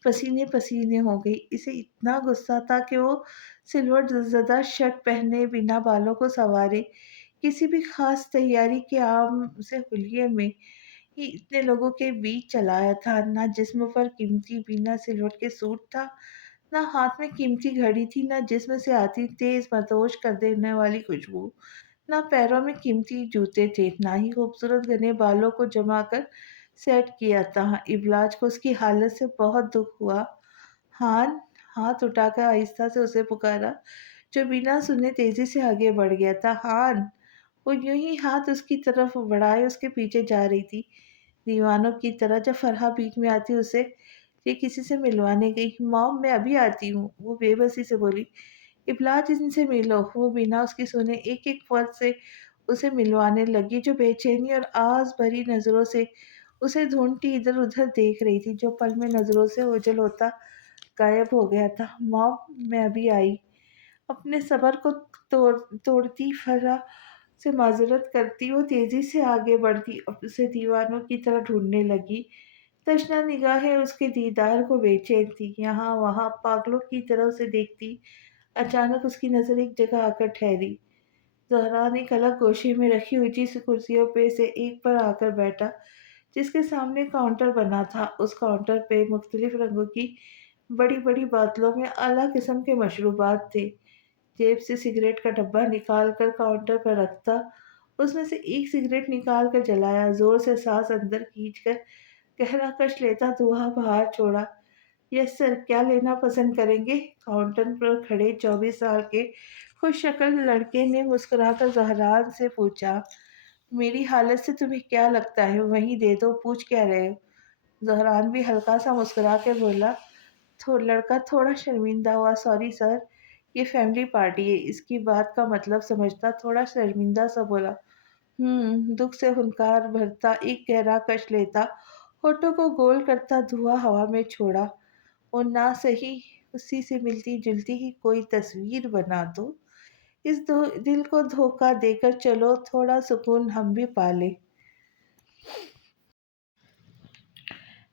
पसीने पसीने हो गई। इसे इतना गुस्सा था कि वो सिल्वर जदा शर्ट पहने बिना बालों को संवारे किसी भी खास तैयारी के आम से हुलिये में ही इतने लोगों के बीच चलाया था। ना जिस्म पर कीमती बिना सिलवट के सूट था, ना हाथ में कीमती घड़ी थी, ना जिस्म से आती तेज मदोश कर देने वाली खुशबू, ना पैरों में कीमती जूते थे, ना ही खूबसूरत घने बालों को जमा कर सेट किया था। इबलाज को उसकी हालत से बहुत दुख हुआ। हान हाथ उठाकर आहिस्ता से उसे पुकारा, जो बिना सुने तेजी से आगे बढ़ गया था। हान। वो यूं ही हाथ उसकी तरफ बढ़ाए उसके पीछे जा रही थी, दीवानों की तरह। जब फरहा बीच में आती उसे ये किसी से मिलवाने गई। मॉम मैं अभी आती हूँ, वो बेबसी से बोली। इबलाज इनसे मिलो। वो बिना उसकी सुने एक एक फर्द से उसे मिलवाने लगी, जो बेचैनी और आस भरी नजरों से उसे ढूंढती इधर उधर देख रही थी, जो पल में नजरों से ओझल होता गायब हो गया था। मॉम मैं अभी आई। अपने सबर को तोड़ती फरा से माजरत करती वो तेजी से आगे बढ़ती, अब उसे दीवानों की तरह ढूंढने लगी। तशना निगाहें उसके दीदार को बेचैन थी, यहाँ वहाँ पागलों की तरह उसे देखती। अचानक उसकी नजर एक जगह आकर ठहरी। जहरान एक अलग गोशे में रखी ऊंची सी कुर्सियों पे से एक पर आकर बैठा, जिसके सामने काउंटर बना था। उस काउंटर पे मुख्तलिफ रंगों की बड़ी बड़ी बोतलों में अलग किस्म के मशरूबात थे। जेब से सिगरेट का डब्बा निकाल कर काउंटर पर रखता, उसमें से एक सिगरेट निकाल कर जलाया, जोर से सांस अंदर खींचकर गहरा कश लेता धुआं बाहर छोड़ा। यस सर, क्या लेना पसंद करेंगे? काउंटर पर खड़े 24 साल के खुश शक्ल लड़के ने मुस्कुराकर जहरान से पूछा, मेरी हालत से तुम्हें क्या लगता है? वहीं दे दो, पूछ क्या रहे हो? जहरान भी हल्का सा मुस्कुरा के बोला। लड़का थोड़ा शर्मिंदा हुआ, सॉरी सर, ये फैमिली पार्टी है, इसकी बात का मतलब समझता थोड़ा शर्मिंदा सा बोला। दुख से हुंकार भरता एक गहरा कश लेता, होठों को गोल करता धुआं हवा में छोड़ा। और ना सही उसी से मिलती जुलती ही कोई तस्वीर बना दो। दिल को धोखा देकर चलो, थोड़ा सुकून हम भी पाले।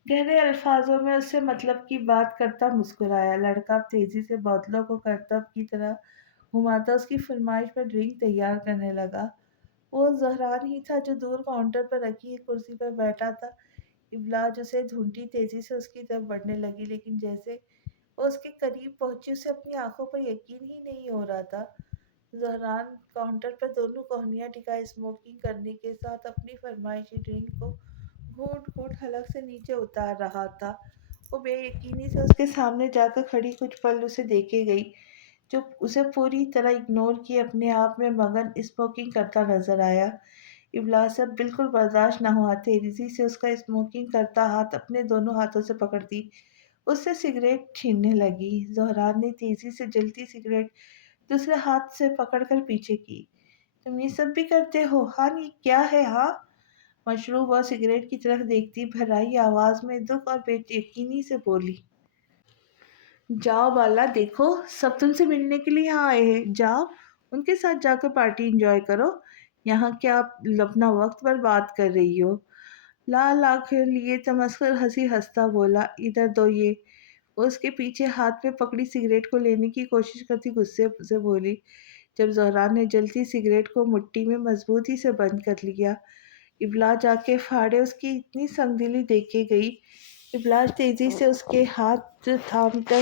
गहरे अल्फाजों में उससे मतलब की बात करता मुस्कुराया। लड़का तेजी से बोतलों को करतब की तरह घुमाता उसकी फरमाइश पर ड्रिंक तैयार करने लगा। वो जहरान ही था जो दूर काउंटर पर रखी एक कुर्सी पर बैठा था। इबलाज उसे ढूंढती तेजी से उसकी तरफ बढ़ने लगी, लेकिन जैसे वो उसके करीब पहुंची उसे अपनी आंखों पर यकीन ही नहीं हो रहा था। जहरान काउंटर पर दोनों कोहनियां टिकाए स्मोकिंग करने के साथ अपनी फरमाइशी ड्रिंक को घूंट घूंट हलक से नीचे उतार रहा था। वो बेयकीनी से उसके सामने जाकर खड़ी कुछ पल उसे देखे गई, जो उसे पूरी तरह इग्नोर किए अपने आप में मगन स्मोकिंग करता नजर आया। इब्लास अब बिल्कुल बर्दाश्त न हुआ, तेजी से उसका स्मोकिंग करता हाथ अपने दोनों हाथों से पकड़ती उससे सिगरेट छीनने लगी। ज़ोहरान ने तेजी से जलती सिगरेट दूसरे हाथ से पकड़कर पीछे की। तुम ये सब भी करते हो? हाँ, ये क्या है? हाँ, मशरूब और सिगरेट की तरफ देखती भर्राई आवाज में दुख और बेयकीनी से बोली। जाओ बाला, देखो सब तुमसे मिलने के लिए यहाँ आए हैं। जाओ, उनके साथ जाकर पार्टी एंजॉय करो। यहाँ क्या आप अपना वक्त बर्बाद कर रही हो? लाल आंखें लिए तमस्कर हंसी हंसता बोला, इधर दो ये। वो उसके पीछे हाथ में पकड़ी सिगरेट को लेने की कोशिश करती गुस्से से बोली। जब ज़हरान ने जलती सिगरेट को मुट्ठी में मजबूती से बंद कर लिया, इब्ला जाके फाड़े उसकी इतनी संगदिली देखे गई। इब्लाज तेजी से उसके हाथ थामकर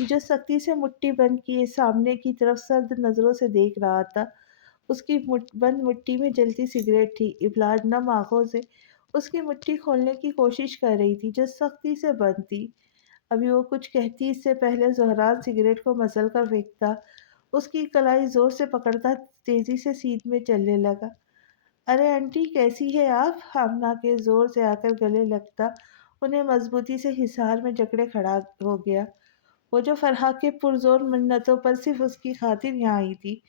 जो सख्ती से मुट्ठी बंद किए सामने की तरफ सर्द नजरों से देख रहा था। उसकी बंद मुट्ठी में जलती सिगरेट थी। इब्लाज नम आंखों से उसकी मुट्ठी खोलने की कोशिश कर रही थी जो सख्ती से बंद थी। अभी वो कुछ कहती इससे पहले ज़हरान सिगरेट को मसल कर फेंकता, उसकी कलाई जोर से पकड़ता तेजी से सीध में चलने लगा। अरे आंटी, कैसी है आप? आमना के जोर से आकर गले लगता उन्हें मजबूती से हिसार में जकड़े खड़ा हो गया। वो जो फरहा के पुरजोर मिन्नतों पर सिर्फ उसकी खातिर यहाँ आई थी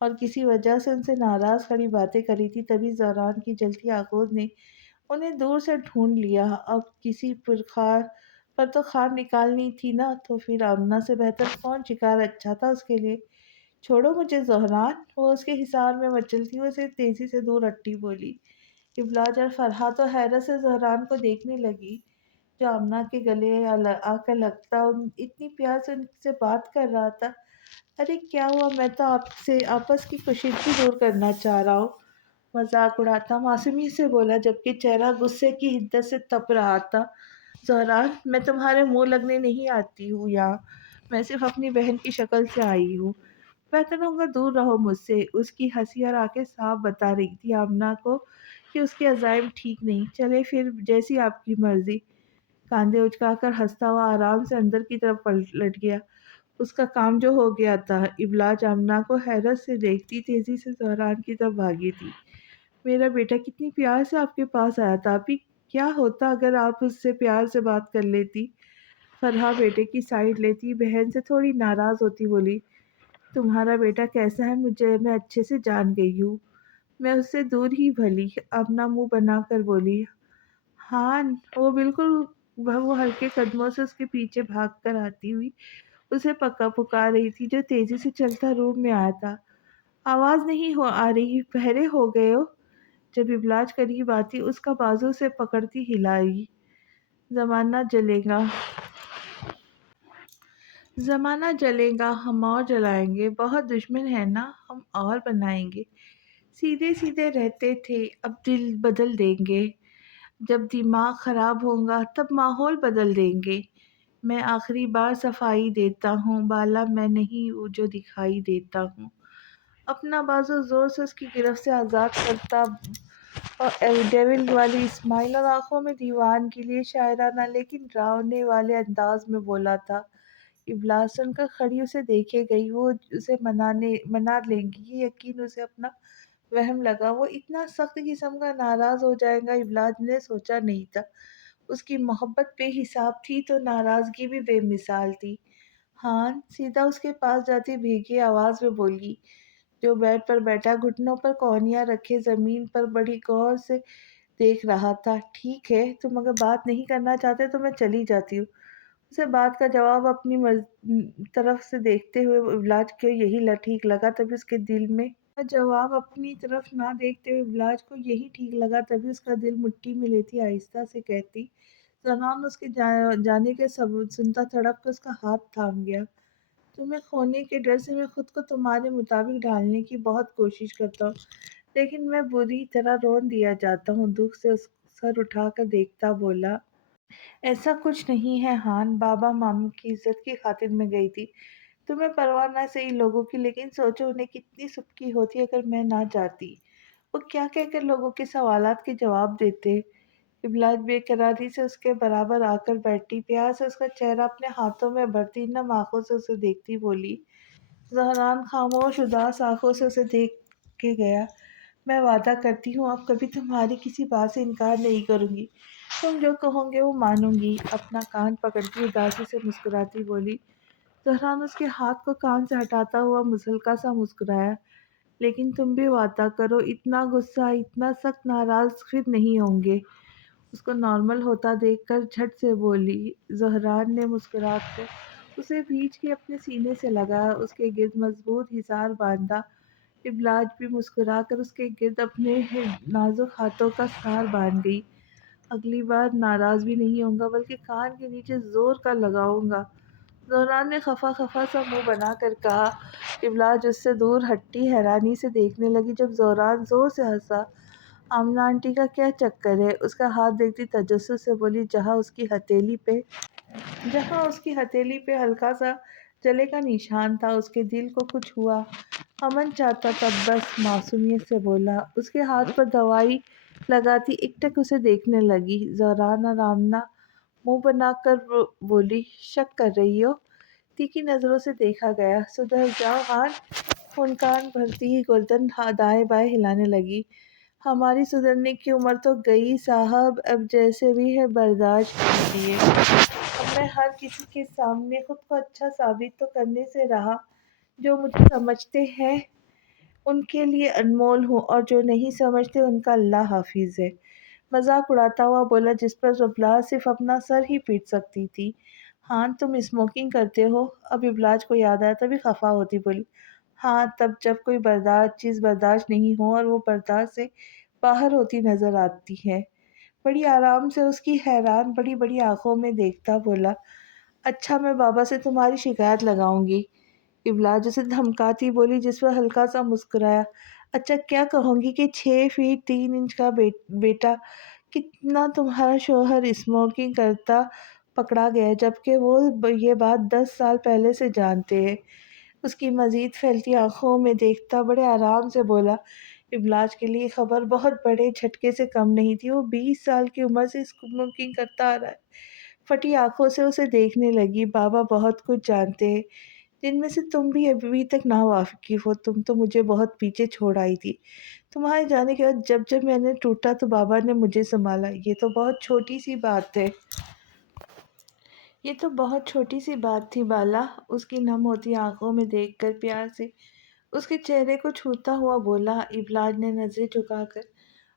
और किसी वजह से उनसे नाराज खड़ी बातें करी थी, तभी जहरान की जलती आंखों ने उन्हें दूर से ढूंढ लिया। अब किसी पुरखार पर तो खार निकालनी थी ना, तो फिर आमना से बेहतर कौन शिकार अच्छा था उसके लिए। छोड़ो मुझे ज़हरान, वो उसके हिसार में मचलती हुई उसे तेजी से दूर हट्टी बोली। इब्लाज और फरहा तो हैरत से ज़हरान को देखने लगी, जो आमना के गले आकर लगता इतनी प्यार से उनसे बात कर रहा था। अरे क्या हुआ? मैं तो आपसे आपस की कशीदगी दूर करना चाह रहा हूँ, मजाक उड़ाता मासूमी से बोला, जबकि चेहरा गुस्से की हिद्दत से तप रहा था। ज़हरान, मैं तुम्हारे मुंह लगने नहीं आती हूँ यहाँ, मैं सिर्फ अपनी बहन की शक्ल से आई हूँ। बेहतर होगा दूर रहो मुझसे। उसकी हंसी और आंखें साफ बता रही थी आमना को कि उसके अज़ाइम ठीक नहीं। चले फिर, जैसी आपकी मर्जी। कांधे उचकाकर हंसता हुआ आराम से अंदर की तरफ पलट गया। उसका काम जो हो गया था। इब्लाज आमना को हैरत से देखती तेजी से ज़हरान की तरफ भागी थी। मेरा बेटा कितनी प्यार से आपके पास आया था। अभी क्या होता अगर आप उससे प्यार से बात कर लेती? फरहा बेटे की साइड लेती बहन से थोड़ी नाराज होती बोली, तुम्हारा बेटा कैसा है मुझे मैं अच्छे से जान गई हूँ। मैं उससे दूर ही भली। अपना मुंह बनाकर बोली। हाँ, वो बिल्कुल। वो हल्के कदमों से उसके पीछे भागकर आती हुई उसे पक्का पुकार रही थी, जो तेजी से चलता रूम में आया था। आवाज नहीं हो आ रही, बहरे हो गए हो? जब इबलाज करीब आती उसका बाजू से पकड़ती हिलाई। जमाना जलेगा, जमाना जलेगा, हम और जलाएंगे। बहुत दुश्मन है ना, हम और बनाएंगे। सीधे सीधे रहते थे, अब दिल बदल देंगे। जब दिमाग खराब होगा तब माहौल बदल देंगे। मैं आखिरी बार सफाई देता हूँ बाला, मैं नहीं वो जो दिखाई देता हूँ। अपना बाजू जोर से उसकी गिरफ्त से आज़ाद करता और डेविल वाली स्माइल और आंखों में दीवान के लिए शायराना लेकिन डरावने वाले अंदाज में बोला था। इब्लास सुनकर खड़ी उसे देखे गई। वो उसे मना लेंगी, ये यकीन उसे अपना वहम लगा। वो इतना सख्त किस्म का नाराज हो जाएगा इब्लाज ने सोचा नहीं था। उसकी मोहब्बत बेहिसाब थी तो नाराजगी भी बेमिसाल थी। हाँ, सीधा उसके पास जाती भीगी आवाज में बोली, जो बेड पर बैठा घुटनों पर कोहनियां रखे जमीन पर बड़ी गौर से देख रहा था। ठीक है, तुम अगर बात नहीं करना चाहते तो मैं चली जाती हूँ। उसे बात का जवाब अपनी तरफ से देखते हुए इब्लाज को यही ठीक लगा, तभी उसके दिल में जवाब अपनी तरफ ना देखते हुए इब्लाज को यही ठीक लगा, तभी उसका दिल मुट्ठी में लेती आहिस्ता से कहती। सनान उसके जाने के सब सुनता तड़प कर उसका हाथ थाम गया। तुम्हें खोने के डर से मैं खुद को तुम्हारे मुताबिक ढालने की बहुत कोशिश करता हूँ, लेकिन मैं बुरी तरह रोन दिया जाता हूँ। दुख से उस सर उठाकर देखता बोला, ऐसा कुछ नहीं है हान, बाबा मामू की इज्जत की खातिर मैं गई थी। तुम्हें परवाह ना सही लोगों की, लेकिन सोचो उन्हें कितनी सुबकी होती अगर मैं ना जाती। वो क्या कहकर लोगों के सवालात के जवाब देते। इब्लाज बेकरारी से उसके बराबर आकर बैठी, प्यार से उसका चेहरा अपने हाथों में भरती नम आंखों से उसे देखती बोली। ज़हरान खामोश उदास आंखों से उसे देख के गया। मैं वादा करती हूँ अब कभी तुम्हारी किसी बात से इनकार नहीं करूँगी। तुम जो कहोगे वो मानूंगी। अपना कान पकड़ती उदासी से मुस्कुराती बोली। ज़हरान उसके हाथ को कान से हटाता हुआ मुसलका सा मुस्कुराया। लेकिन तुम भी वादा करो, इतना गुस्सा, इतना सख्त नाराज फिर नहीं होंगे। उसको नॉर्मल होता देखकर झट से बोली। ज़हरान ने मुस्कुराकर उसे भींच के अपने सीने से लगाया, उसके गिर्द मजबूत हिसार बांधा। इब्लाज भी मुस्कुराकर उसके गिर्द अपने नाजुक हाथों का हार बांध गई। अगली बार नाराज भी नहीं होऊंगा, बल्कि कान के नीचे जोर का लगाऊंगा। ज़हरान ने खफा खफा सा मुंह बनाकर कहा। इब्लाज उससे दूर हट्टी हैरानी से देखने लगी। जब ज़हरान जोर से हंसा। आमना आंटी का क्या चक्कर है? उसका हाथ देखती तजस्सुस से बोली। जहाँ उसकी हथेली पे हल्का सा जले का निशान था, उसके दिल को कुछ हुआ। अमन चाहता तब बस मासूमियत से बोला। उसके हाथ पर दवाई लगाती एकटक उसे देखने लगी। ज़हरान और आमना मुंह बनाकर बोली, शक कर रही हो? तीखी नजरों से देखा गया। सुधर जाओ हान। फुनकार भरती ही गर्दन दाएं बाएं हिलाने लगी। हमारी सुधरने की उम्र तो गई साहब, अब जैसे भी है बर्दाश्त कीजिए। अब मैं हर किसी के सामने खुद को अच्छा साबित तो करने से रहा। जो मुझे समझते हैं उनके लिए अनमोल हूँ, और जो नहीं समझते उनका अल्लाह हाफिज है। मजाक उड़ाता हुआ बोला, जिस पर रबला सिर्फ अपना सर ही पीट सकती थी। हाँ तुम स्मोकिंग करते हो? अब इब्लाज को याद आया, तभी खफा होती बोली। हाँ, तब जब कोई चीज़ बर्दाश्त नहीं हो और वो बर्दाश्त से बाहर होती नजर आती है। बड़ी आराम से उसकी हैरान बड़ी बड़ी आंखों में देखता बोला। अच्छा, मैं बाबा से तुम्हारी शिकायत लगाऊंगी। इब्लाज उसे धमकाती बोली, जिस पर हल्का सा मुस्कुराया। अच्छा, क्या कहूंगी कि 6 फीट 3 इंच का बेटा, कितना तुम्हारा शौहर स्मोकिंग करता पकड़ा गया है, जबकि वो ये बात 10 साल पहले से जानते हैं। उसकी मजीद फैलती आंखों में देखता बड़े आराम से बोला। इब्लाज के लिए खबर बहुत बड़े झटके से कम नहीं थी। वो 20 साल की उम्र से स्मोकिंग करता आ रहा है। फटी आंखों से उसे देखने लगी। बाबा बहुत कुछ जानते हैं, जिनमें से तुम भी अभी तक ना वाकिफ हो। तुम तो मुझे बहुत पीछे छोड़ आई थी। तुम्हारे जाने के बाद जब जब मैंने टूटा तो बाबा ने मुझे संभाला। ये तो बहुत छोटी सी बात थी बाला। उसकी नम होती आंखों में देखकर प्यार से उसके चेहरे को छूता हुआ बोला। इब्लाज ने नजरें झुकाकर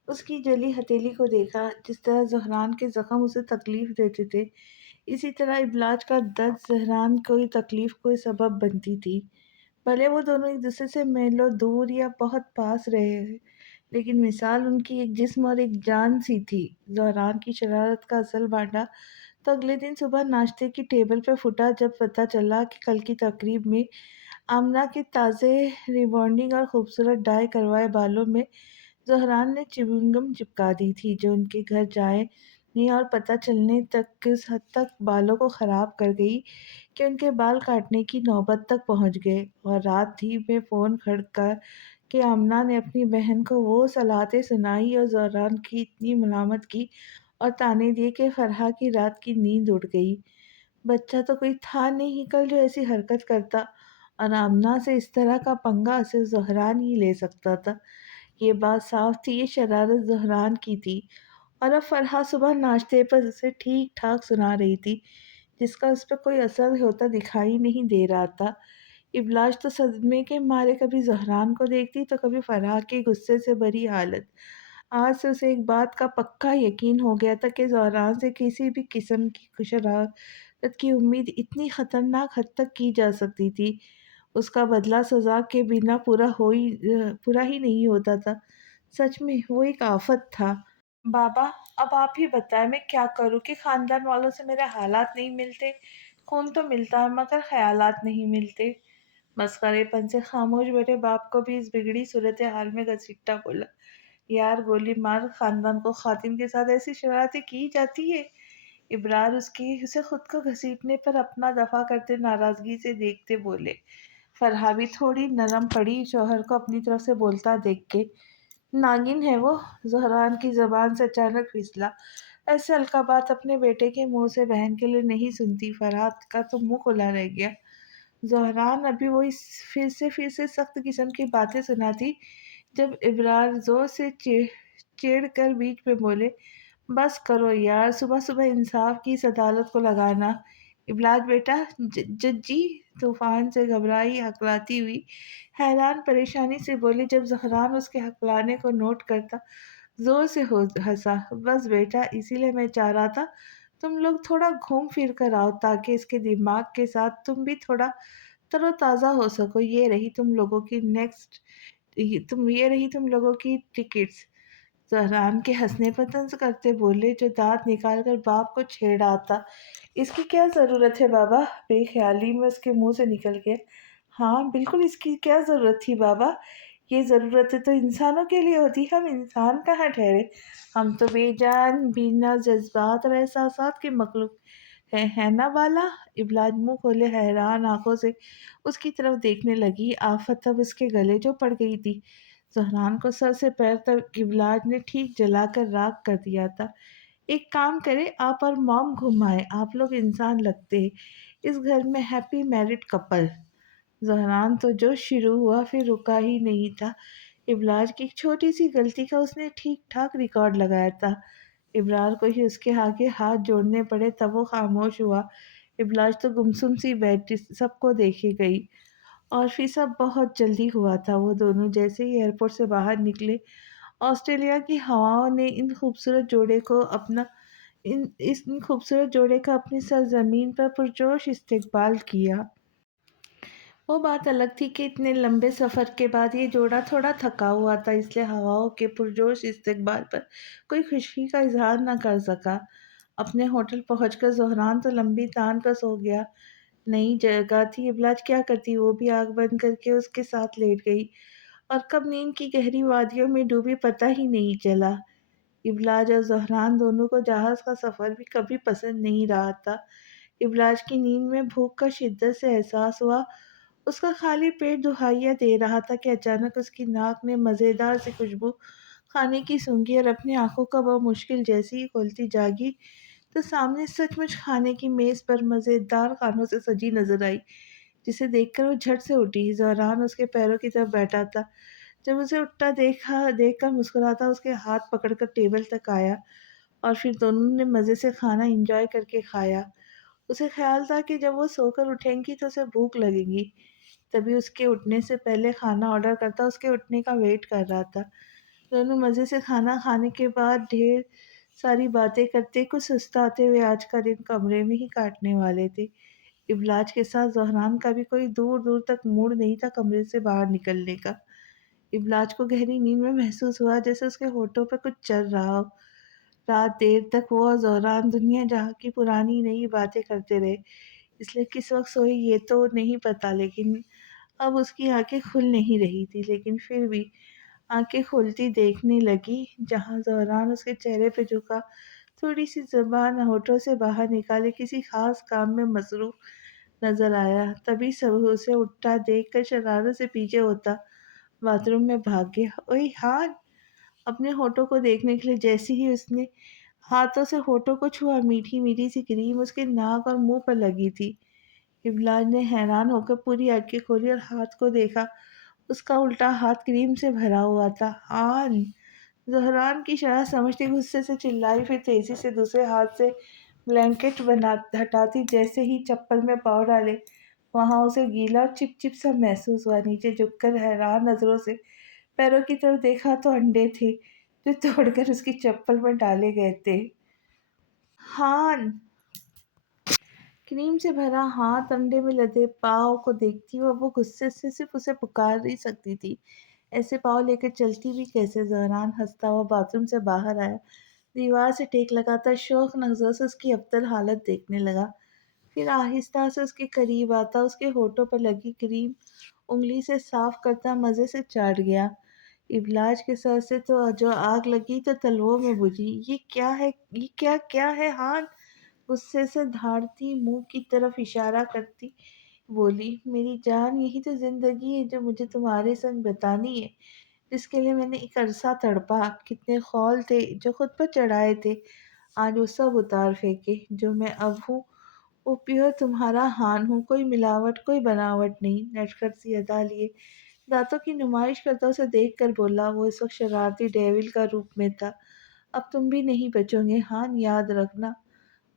उसकी जली हथेली को देखा। जिस तरह जहरान के जख्म उसे तकलीफ देते थे, इसी तरह इब्लाज का दर्द जहरान कोई तकलीफ कोई सबब बनती थी। भले वो दोनों एक दूसरे से मीलों दूर या बहुत पास रहे हैं, लेकिन मिसाल उनकी एक जिस्म और एक जान सी थी। जहरान की शरारत का असल बांटा तो अगले दिन सुबह नाश्ते की टेबल पर फूटा, जब पता चला कि कल की तकरीब में आमना के ताज़े रिबॉन्डिंग और खूबसूरत डाई करवाए बालों में जहरान ने च्युइंगम चिपका दी थी, जो उनके घर जाए नहीं और पता चलने तक उस हद तक बालों को ख़राब कर गई कि उनके बाल काटने की नौबत तक पहुंच गए। और रात थी में फ़ोन खड़का कि आमना ने अपनी बहन को वो सलाहतें सुनाई और जहरान की इतनी मलामत की और ताने दिए कि फरहा की रात की नींद उड़ गई। बच्चा तो कोई था नहीं कल जो ऐसी हरकत करता, और आमना से इस तरह का पंगा सिर्फ जहरान ही ले सकता था। ये बात साफ थी, ये शरारत जहरान की थी। और अब फरहा सुबह नाश्ते पर उसे ठीक ठाक सुना रही थी, जिसका उस पर कोई असर होता दिखाई नहीं दे रहा था। इब्लाज तो सदमे के मारे कभी जहरान को देखती तो कभी फरहा के गुस्से से भरी हालत। आज से उसे एक बात का पक्का यकीन हो गया था कि जहरान से किसी भी किस्म की शरारत की उम्मीद इतनी खतरनाक हद तक की जा सकती थी। उसका बदला सजा के बिना पूरा ही नहीं होता था। सच में वो एक आफत था। बाबा, अब आप ही बताएं मैं क्या करूं कि खानदान वालों से मेरे हालात नहीं मिलते। खून तो मिलता है मगर ख्यालात नहीं मिलते। मस्करेपन से खामोश बैठे बाप को भी इस बिगड़ी सूरत हाल में घसीटता बोला। यार, गोली मार, खानदान को खातिन के साथ ऐसी शरारतें की जाती है। इब्रार उसे खुद को घसीटने पर अपना दफा करते नाराजगी से देखते बोले। फरहा भी थोड़ी नरम पड़ी शौहर को अपनी तरफ से बोलता देख के। नागिन है वो, ज़हरान की ज़बान से अचानक फिसला। ایسے القابات اپنے بیٹے کے منہ سے بہن کے لیے نہیں سنتی۔ فرحات کا تو منہ کھلا رہ گیا۔ زہران ابھی وہی پھر سے سخت قسم کی باتیں سناتی جب ابرار زور سے چیڑ کر بیچ میں بولے، بس کرو یار، صبح صبح انصاف کی اس عدالت کو لگانا۔ ابلاج بیٹا، ججی طوفان سے گھبرائی ہکلاتی ہوئی حیران پریشانی سے بولی جب زہران اس کے ہکلانے کو نوٹ کرتا زور سے ہنسا۔ بس بیٹا، اسی لیے میں چاہ رہا تھا تم لوگ تھوڑا گھوم پھر کر آؤ تاکہ اس کے دماغ کے ساتھ تم بھی تھوڑا تر و تازہ ہو سکو۔ یہ رہی تم لوگوں کی ٹکٹس۔ زہران کے ہنسنے پر طنز کرتے بولے جو دانت نکال کر باپ کو چھیڑ آتا، اس کی کیا ضرورت ہے بابا؟ بے خیالی میں اس کے منہ سے نکل گیا۔ ہاں بالکل، اس کی کیا ضرورت تھی بابا؟ یہ ضرورتیں تو انسانوں کے لیے ہوتی، ہم انسان کہاں ٹھہرے؟ ہم تو بے جان بنا جذبات اور احساسات کے مخلوق ہے نا بالا؟ ابلاج منہ کھولے حیران آنکھوں سے اس کی طرف دیکھنے لگی۔ آفت اب اس کے گلے جو پڑ گئی تھی۔ زہران کو سر سے پیر تک ابلاج نے ٹھیک جلا کر راکھ کر دیا تھا۔ ایک کام کرے، آپ اور موم گھم آئے، آپ لوگ انسان لگتے ہیں اس گھر میں ہیپی میرڈ کپل۔ زہران تو جو شروع ہوا پھر رکا ہی نہیں تھا۔ ابلاج کی ایک چھوٹی سی غلطی کا اس نے ٹھیک ٹھاک ریکارڈ لگایا تھا۔ ابرار کو ہی اس کے آگے ہاتھ جوڑنے پڑے تب وہ خاموش ہوا۔ ابلاج تو گمسم سی بیٹھی سب کو دیکھے گئی، اور پھر سب بہت جلدی ہوا تھا۔ وہ دونوں جیسے ہی ایئرپورٹ سے باہر نکلے، آسٹریلیا کی ہواؤں نے ان خوبصورت جوڑے کا اپنی سرزمین پر پرجوش استقبال کیا۔ وہ بات الگ تھی کہ اتنے لمبے سفر کے بعد یہ جوڑا تھوڑا تھکا ہوا تھا، اس لیے ہواؤں کے پرجوش استقبال پر کوئی خوشی کا اظہار نہ کر سکا۔ اپنے ہوٹل پہنچ کر زہران تو لمبی تان کر سو گیا۔ نئی جگہ تھی، ابلاج کیا کرتی، وہ بھی آنکھ بند کر کے اس کے ساتھ لیٹ گئی، اور کب نیند کی گہری وادیوں میں ڈوبی پتہ ہی نہیں چلا۔ ابلاج اور زہران دونوں کو جہاز کا سفر بھی کبھی پسند نہیں رہا تھا۔ ابلاج کی نیند میں بھوک کا شدت سے احساس ہوا، اس کا خالی پیٹ دہائیاں دے رہا تھا کہ اچانک اس کی ناک نے مزیدار سی خوشبو کھانے کی سونگھی، اور اپنی آنکھوں کا بمشکل جیسی ہی کھولتی جاگی تو سامنے سچ مچ کھانے کی میز پر مزیدار کھانوں سے سجی نظر آئی، جسے دیکھ کر وہ جھٹ سے اٹھی۔ زہران اس کے پیروں کی طرف بیٹھا تھا۔ جب اسے اٹھتا دیکھ کر مسکراتا اس کے ہاتھ پکڑ کر ٹیبل تک آیا، اور پھر دونوں نے مزے سے کھانا انجوائے کر کے کھایا۔ اسے خیال تھا کہ جب وہ سو کر اٹھیں گی تو اسے بھوک لگے گی، تبھی اس کے اٹھنے سے پہلے کھانا آرڈر کرتا۔ اس کے اٹھنے کا ویٹ کر رہا تھا۔ دونوں مزے سے کھانا کھانے کے بعد ڈھیر ساری باتیں کرتے کچھ سستاتے ہوئے آج کا دن کمرے میں ہی کاٹنے والے تھے۔ ابلاج کے ساتھ زہران کا بھی کوئی دور دور تک موڈ نہیں تھا کمرے سے باہر نکلنے کا۔ ابلاج کو گہری نیند میں محسوس ہوا جیسے اس کے ہونٹوں پہ کچھ چل رہا ہو۔ رات دیر تک وہ اور زہران دنیا جہاں کی پرانی نئی باتیں کرتے رہے، اس لیے کس وقت سوئی یہ تو نہیں پتا، لیکن اب اس کی آنکھیں کھل نہیں رہی تھی، لیکن پھر بھی آنکھیں کھلتی دیکھنے لگی۔ جہاں زہران اس کے چہرے پہ جھکا، تھوڑی سی زبان ہونٹوں سے باہر نکالے کسی خاص کام میں مصروف نظر آیا، تبھی سب اسے اٹھتا دیکھ کر شرارت سے پیچھے ہوتا باتھ روم میں بھاگ گیا۔ اوئی ہاں! اپنے ہونٹوں کو دیکھنے کے لیے جیسے ہی اس نے ہاتھوں سے ہونٹوں کو چھوا، میٹھی میٹھی سی کریم اس کے ناک اور منہ پر لگی تھی۔ ابلاج نے حیران ہو کر پوری آنکھیں کھولی اور ہاتھ کو دیکھا، اس کا الٹا ہاتھ کریم سے بھرا ہوا تھا۔ آن! زہران کی شرارت سمجھتے غصے سے چلائی، پھر تیزی سے دوسرے ہاتھ سے بلینکٹ ہٹاتی جیسے ہی چپل میں پاؤں ڈالے وہاں اسے گیلا اور چپ چپ سا محسوس ہوا۔ نیچے جھک کر حیران نظروں سے پیروں کی طرف دیکھا تو انڈے تھے جو توڑ کر اس کی چپل میں ڈالے گئے تھے۔ ہان! کریم سے بھرا ہاتھ، انڈے میں لدے پاؤں کو دیکھتی وہ غصے سے صرف اسے پکار ہی سکتی تھی۔ ایسے پاؤں لے کر چلتی بھی کیسے؟ زہران ہنستا ہوا باتھ روم سے باہر آیا، دیوار سے ٹیک لگاتا شوق نظروں سے اس کی ابتر حالت دیکھنے لگا، پھر آہستہ سے اس کے قریب آتا، اس کے ہونٹوں پر لگی کریم انگلی سے صاف کرتا مزے سے چاٹ گیا۔ ابلاج کے سر سے تو جو آگ لگی تو تلوؤں میں بجھی۔ یہ کیا ہے، یہ کیا ہے ہان؟ غصے سے دھاڑتی منہ کی طرف اشارہ کرتی بولی، میری جان، یہی تو زندگی ہے جو مجھے تمہارے سنگ بتانی ہے، جس کے لیے میں نے ایک عرصہ تڑپا۔ کتنے خول تھے جو خود پر چڑھائے تھے، آج وہ سب اتار پھینکے جو میں اب ہوں، وہ پیور تمہارا ہان ہوں، کوئی ملاوٹ کوئی بناوٹ نہیں۔ نٹکھٹ سی ادا لیے دانتوں کی نمائش کرتا اسے دیکھ کر بولا، وہ اس وقت شرارتی ڈیول کا روپ میں تھا۔ اب تم بھی نہیں بچو گے ہان، یاد رکھنا۔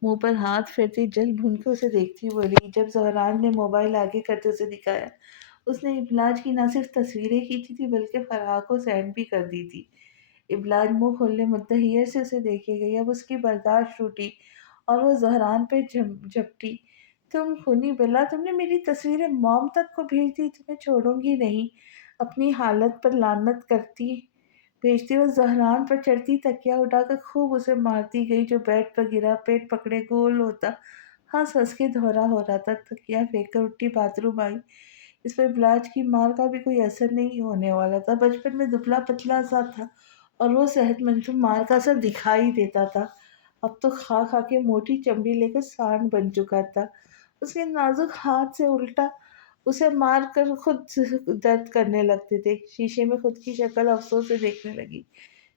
منہ پر ہاتھ پھیرتی جل بھون کے اسے دیکھتی بولی۔ جب زہران نے موبائل آگے کرتے اسے دکھایا، اس نے ابلاج کی نہ صرف تصویریں کھینچی تھی بلکہ فرحا کو سینڈ بھی کر دی تھی۔ ابلاج منہ کھولنے متحیر سے اسے دیکھے گئی، اب اس کی برداشت ٹوٹی اور وہ زہران پہ جھپٹی۔ تم خونی بلا، تم نے میری تصویریں موم تک کو بھیج دی، تمہیں چھوڑوں گی نہیں۔ اپنی حالت پر لعنت کرتی بھیجتی وہ زہران پر چڑھتی تکیا اٹھا کر خوب اسے مارتی گئی جو بیڈ پر گرا، پیٹ پکڑے گول ہوتا ہنس ہنس کے دھورا ہو رہا تھا۔ تکیا پھینک کر اٹھی باتھ روم آئی۔ اس پر بلاج کی مار کا بھی کوئی اثر نہیں ہونے والا تھا۔ بچپن میں دبلا پتلا سا تھا اور وہ صحت مند تھا، مار کا اثر دکھائی دیتا تھا۔ اب تو کھا کھا کے موٹی چمڑی لے کر سانڈ بن چکا تھا۔ اس کے نازک ہاتھ سے الٹا اسے مار کر خود درد کرنے لگتے تھے۔ شیشے میں خود کی شکل افسوس سے دیکھنے لگی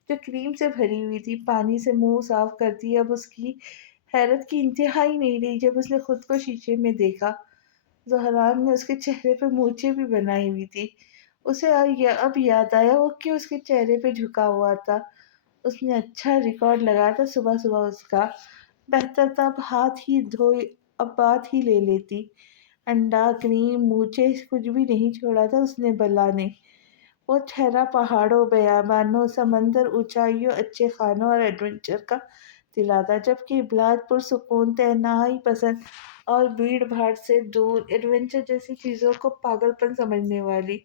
جو کریم سے بھری ہوئی تھی۔ پانی سے منہ صاف کرتی اب اس کی حیرت کی انتہائی نہیں رہی جب اس نے خود کو شیشے میں دیکھا۔ زہران نے اس کے چہرے پہ مونچھیں بھی بنائی ہوئی تھی۔ اسے اب یاد آیا وہ کیوں اس کے چہرے پہ جھکا ہوا تھا۔ اس نے اچھا ریکارڈ لگایا تھا صبح صبح اس کا۔ بہتر تھا اب بات ہی لے لیتی۔ انڈا، کریم، مونچھیں کچھ بھی نہیں چھوڑا تھا اس نے بلا نے۔ وہ ٹھہرا پہاڑوں، بیابانوں، سمندر، اونچائیوں، اچھے کھانوں اور ایڈونچر کا دلا تھا، جبکہ ابلاج پرسکون، تنہائی پسند اور بھیڑ بھاڑ سے دور، ایڈونچر جیسی چیزوں کو پاگل پن سمجھنے والی۔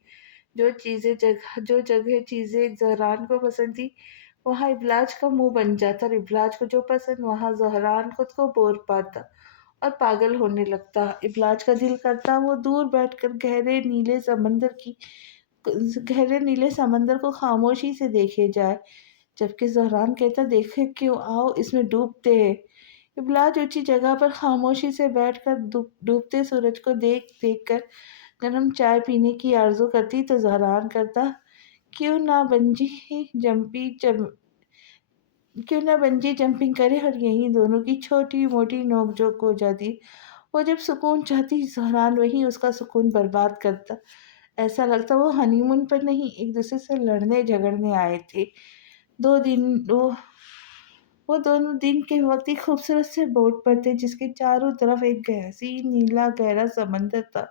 جو جگہ چیزیں زہران کو پسند تھی وہاں ابلاج کا منہ بن جاتا، اور ابلاج کو جو پسند وہاں زہران خود کو بور پاتا اور پاگل ہونے لگتا۔ ابلاج کا دل کرتا وہ دور بیٹھ کر گہرے نیلے سمندر کو خاموشی سے دیکھے جائے، جبکہ زہران کہتا دیکھے کیوں، آؤ اس میں ڈوبتے ہیں۔ ابلاج اونچی جگہ پر خاموشی سے بیٹھ کر ڈوبتے سورج کو دیکھ دیکھ کر گرم چائے پینے کی آرزو کرتی تو زہران کرتا کیوں نہ بنجی جمپنگ کرے اور یہیں دونوں کی چھوٹی موٹی نوک جھوک ہو جاتی۔ وہ جب سکون چاہتی زہران وہیں اس کا سکون برباد کرتا۔ ایسا لگتا وہ ہنی مون پر نہیں، ایک دوسرے سے لڑنے جھگڑنے آئے تھے۔ وہ دونوں دن کے وقت ایک خوبصورت سے بوٹ پر تھے جس کے چاروں طرف ایک حسین نیلا گہرا سمندر تھا۔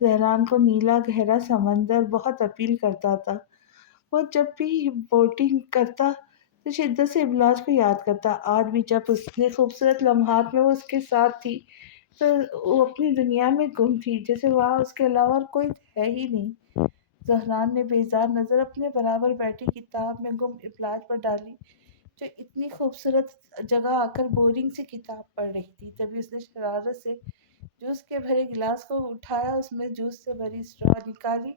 زہران کو نیلا گہرا سمندر بہت اپیل کرتا تھا۔ وہ جب بھی بوٹنگ کرتا تو شدت سے ابلاج کو یاد کرتا۔ آج بھی جب اس نے خوبصورت لمحات میں وہ اس کے ساتھ تھی تو وہ اپنی دنیا میں گم تھی، جیسے وہاں اس کے علاوہ اور کوئی ہے ہی نہیں۔ زہران نے بیزار نظر اپنے برابر بیٹھی کتاب میں گم ابلاج پر ڈالی جو اتنی خوبصورت جگہ آ کر بورنگ سے کتاب پڑھ رہی تھی۔ تبھی اس نے شرارت سے جوس کے بھرے گلاس کو اٹھایا، اس میں جوس سے بھری اسٹرا نکالی،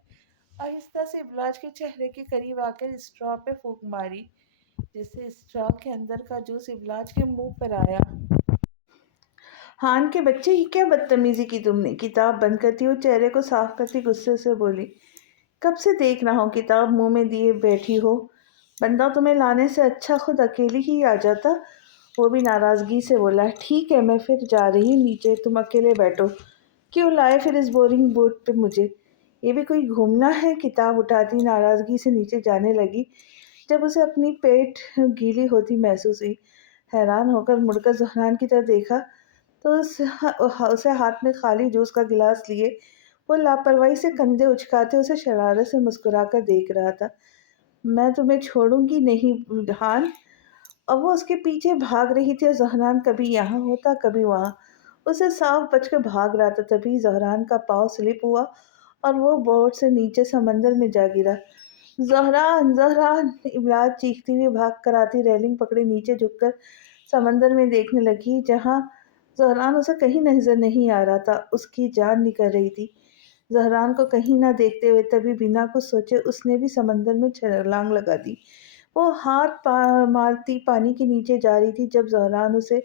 آہستہ سے ابلاج کے چہرے کے قریب آ کر اسٹرا پہ پھونک ماری، جس سے اسٹرا کے اندر کا جوس ابلاج کے منہ پر آیا۔ ہان کے بچے، یہ کیا بدتمیزی کی تم نے؟ کتاب بند کرتی وہ چہرے کو صاف کرتی غصے سے بولی۔ کب سے دیکھ رہا ہوں کتاب منہ میں دیے بیٹھی ہو، بندہ تمہیں لانے سے اچھا خود اکیلی ہی آ جاتا۔ وہ بھی ناراضگی سے بولا، ٹھیک ہے میں پھر جا رہی ہوں نیچے، تم اکیلے بیٹھو۔ کیوں لائے پھر اس بورنگ بوٹ پہ مجھے؟ یہ بھی کوئی گھومنا ہے؟ کتاب اٹھاتی ناراضگی سے نیچے جانے لگی جب اسے اپنی پیٹ گیلی ہوتی محسوس ہوئی۔ حیران ہو کر مڑ کر زہران کی طرف دیکھا تو اسے ہاتھ میں خالی جوس کا گلاس لیے وہ لاپرواہی سے کندھے اچکاتے اسے شرارت سے مسکرا کر دیکھ رہا تھا۔ میں تمہیں چھوڑوں گی نہیں ہان۔ اب وہ اس کے پیچھے بھاگ رہی تھی اور زہران کبھی یہاں ہوتا کبھی وہاں، اسے صاف بچ کر بھاگ رہا تھا۔ تبھی زہران کا پاؤں سلپ ہوا اور وہ بوٹ سے نیچے سمندر میں جا گرا۔ زہران، زہران! ابلاج چیختی ہوئی بھاگ کر آتی ریلنگ پکڑے نیچے جھک کر سمندر میں دیکھنے لگی جہاں زہران اسے کہیں نظر نہیں آ رہا تھا۔ اس کی جان نکل رہی تھی زہران کو کہیں نہ دیکھتے ہوئے۔ تبھی بنا کچھ سوچے اس نے بھی سمندر میں چھلانگ لگا دی۔ وہ ہاتھ مارتی پانی کے نیچے جا رہی تھی جب زہران اسے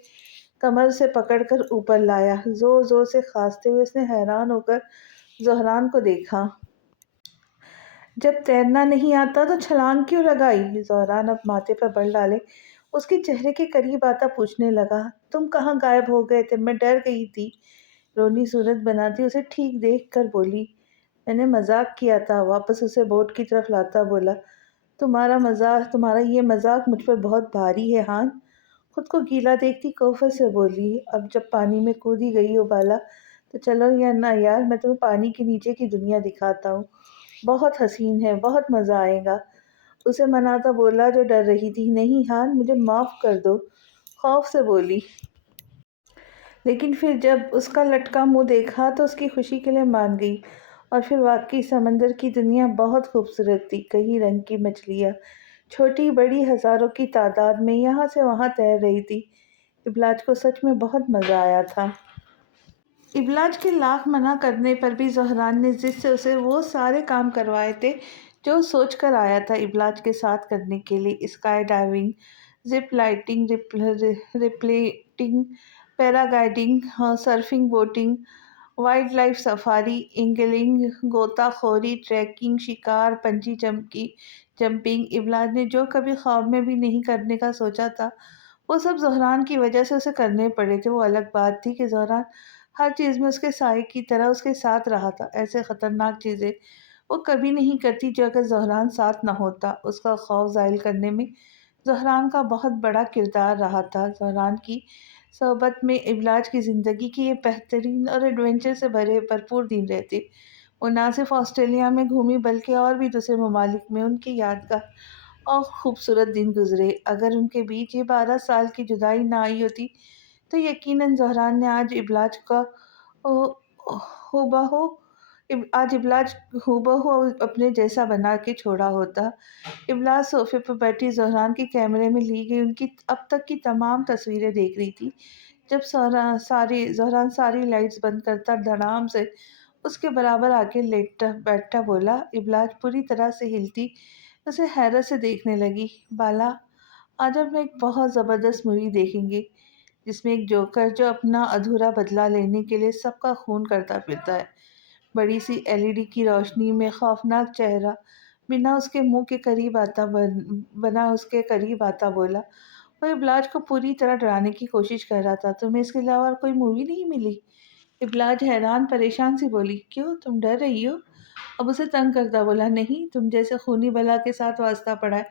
کمر سے پکڑ کر اوپر لایا۔ زور زور سے کھانستے ہوئے اس نے حیران ہو کر زہران کو دیکھا۔ جب تیرنا نہیں آتا تو چھلانگ کیوں لگائی؟ زہران اب ماتھے پر بل ڈالے اس کے چہرے کے قریب آتا پوچھنے لگا، تم کہاں غائب ہو گئے تھے؟ میں ڈر گئی تھی۔ رونی صورت بناتی اسے ٹھیک دیکھ کر بولی، میں نے مذاق کیا تھا۔ واپس اسے بوٹ کی طرف لاتا بولا، تمہارا یہ مذاق مجھ پر بہت بھاری ہے ہان۔ خود کو گیلا دیکھتی کوفت سے بولی، اب جب پانی میں کودی گئی ہو بالا تو چلو یا نہ یار، میں تمہیں پانی کے نیچے کی دنیا دکھاتا ہوں، بہت حسین ہے، بہت مزہ آئے گا۔ اسے مناتا بولا جو ڈر رہی تھی، نہیں ہان مجھے معاف کر دو، خوف سے بولی۔ لیکن پھر جب اس کا لٹکا منہ دیکھا تو اس کی خوشی کے لیے مان گئی، اور پھر واقعی سمندر کی دنیا بہت خوبصورت تھی۔ کئی رنگ کی مچھلیاں چھوٹی بڑی ہزاروں کی تعداد میں یہاں سے وہاں تیر رہی تھی۔ ابلاج کو سچ میں بہت مزہ آیا تھا۔ ابلاج کے لاکھ منع کرنے پر بھی زہران نے ضد سے اسے وہ سارے کام کروائے تھے جو سوچ کر آیا تھا ابلاج کے ساتھ کرنے کے لیے، skydiving, zip lining, rappelling, paragliding, surfing, boating, wildlife safari, angling, غوطہ خوری، ٹریکنگ، شکار، پنجی جمپنگ۔ ابلاج نے جو کبھی خواب میں بھی نہیں کرنے کا سوچا تھا وہ سب زہران کی وجہ سے اسے کرنے پڑے تھے۔ وہ الگ بات تھی کہ زہران ہر چیز میں اس کے سائے کی طرح اس کے ساتھ رہا تھا۔ ایسے خطرناک چیزیں وہ کبھی نہیں کرتی جو اگر زہران ساتھ نہ ہوتا۔ اس کا خوف زائل کرنے میں زہران کا بہت بڑا کردار رہا تھا۔ زہران کی صحبت میں ابلاج کی زندگی کے یہ بہترین اور ایڈونچر سے بھرپور دن رہتے۔ وہ نہ صرف آسٹریلیا میں گھومی بلکہ اور بھی دوسرے ممالک میں ان کے یادگار اور خوبصورت دن گزرے۔ اگر ان کے بیچ یہ 12 سال کی جدائی نہ آئی ہوتی تو یقیناً زہران نے آج ابلاج ہو بہو اپنے جیسا بنا کے چھوڑا ہوتا۔ ابلاج صوفے پر بیٹھی زہران کے کیمرے میں لی گئی ان کی اب تک کی تمام تصویریں دیکھ رہی تھی۔ جب زہران ساری لائٹس بند کرتا دھڑام سے اس کے برابر آ کے بیٹھتا بولا، ابلاج پوری طرح سے ہلتی اسے حیرت سے دیکھنے لگی، بالا آج ہم ایک بہت زبردست مووی دیکھیں گے جس میں ایک جوکر جو اپنا ادھورا بدلہ لینے کے لیے سب کا خون کرتا پھرتا ہے۔ بڑی سی LED کی روشنی میں خوفناک چہرہ بنا اس کے قریب آتا بولا، وہ ابلاج کو پوری طرح ڈرانے کی کوشش کر رہا تھا، تمہیں اس کے علاوہ اور کوئی مووی نہیں ملی؟ ابلاج حیران پریشان سی بولی، کیوں تم ڈر رہی ہو؟ اب اسے تنگ کرتا بولا، نہیں تم جیسے خونی بلا کے ساتھ واسطہ پڑا ہے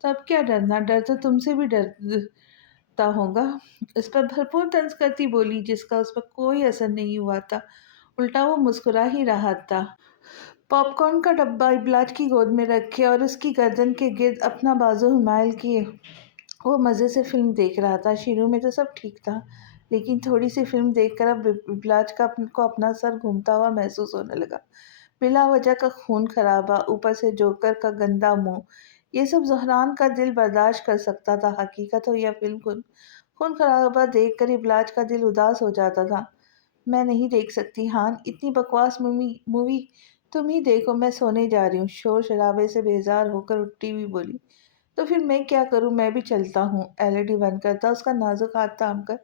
تو اب کیا ڈرنا، ڈر تو تم سے بھی ڈرتا ہوگا۔ اس پر بھرپور طنز کرتی بولی جس کا اس پر کوئی اثر نہیں ہوا تھا، الٹا وہ مسکرا ہی رہا تھا۔ پاپ کارن کا ڈبہ ابلاج کی گود میں رکھے اور اس کی گردن کے گرد اپنا بازو مائل کیے وہ مزے سے فلم دیکھ رہا تھا۔ شروع میں تو سب ٹھیک تھا لیکن تھوڑی سی فلم دیکھ کر اب ابلاج کو اپنا سر گھومتا ہوا محسوس ہونے لگا۔ بلا وجہ کا خون خرابہ، اوپر سے جوکر کا گندا منہ، یہ سب زہران کا دل برداشت کر سکتا تھا۔ حقیقت ہو یا فلم، خون خرابہ دیکھ کر ابلاج کا دل اداس ہو جاتا تھا۔ میں نہیں دیکھ سکتی ہان، اتنی بکواس مووی تم ہی دیکھو، میں سونے جا رہی ہوں۔ شور شرابے سے بیزار ہو کر اٹھتی ہوئی بولی، تو پھر میں کیا کروں، میں بھی چلتا ہوں۔ LED بند کرتا اس کا نازک ہاتھ تھام کر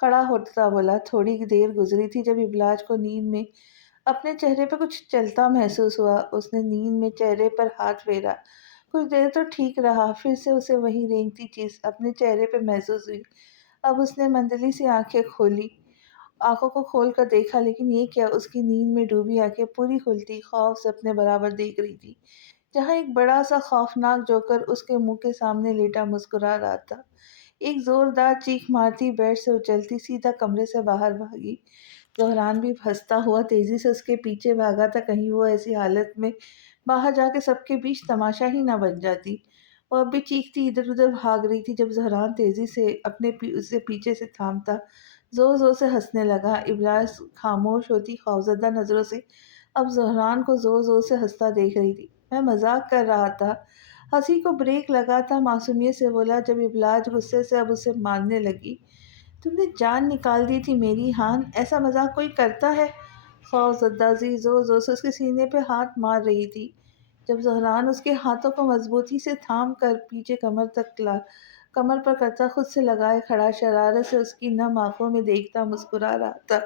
کھڑا ہوتا بولا۔ تھوڑی دیر گزری تھی جب ابلاج کو نیند میں اپنے چہرے پہ کچھ چلتا محسوس ہوا۔ اس نے نیند میں چہرے پر ہاتھ پھیرا، کچھ دیر تو ٹھیک رہا، پھر سے اسے وہی رینگتی چیز اپنے چہرے پہ محسوس ہوئی۔ اب اس نے مندلی سی آنکھوں کو کھول کر دیکھا، لیکن یہ کیا، اس کی نیند میں ڈوبی آنکھیں پوری کھلتی خوف سے اپنے برابر دیکھ رہی تھی جہاں ایک بڑا سا خوفناک جوکر اس کے منہ کے سامنے لیٹا مسکرا رہا تھا۔ ایک زوردار چیخ مارتی بیڈ سے اچھلتی سیدھا کمرے سے باہر بھاگی۔ زہران بھی ہنستا ہوا تیزی سے اس کے پیچھے بھاگا تھا، کہیں وہ ایسی حالت میں باہر جا کے سب کے بیچ تماشا ہی نہ بن جاتی۔ وہ اب بھی چیختی ادھر ادھر بھاگ رہی تھی جب زہران تیزی سے اسے پیچھے سے تھامتا زور زور سے ہنسنے لگا۔ ابلاج خاموش ہوتی خوفزدہ نظروں سے اب زہران کو زور زور سے ہنستا دیکھ رہی تھی۔ میں مذاق کر رہا تھا، ہنسی کو بریک لگا تھا معصومیت سے بولا جب ابلاج غصے سے اب اسے مارنے لگی، تم نے جان نکال دی تھی میری ہان، ایسا مذاق کوئی کرتا ہے؟ خوف زدہ زی زور زور سے اس کے سینے پہ ہاتھ مار رہی تھی جب زہران اس کے ہاتھوں کو مضبوطی سے تھام کر پیچھے کمر پر کرتا خود سے لگائے کھڑا، شرارت سے اس کی نم آنکھوں میں دیکھتا مسکرا رہا تھا۔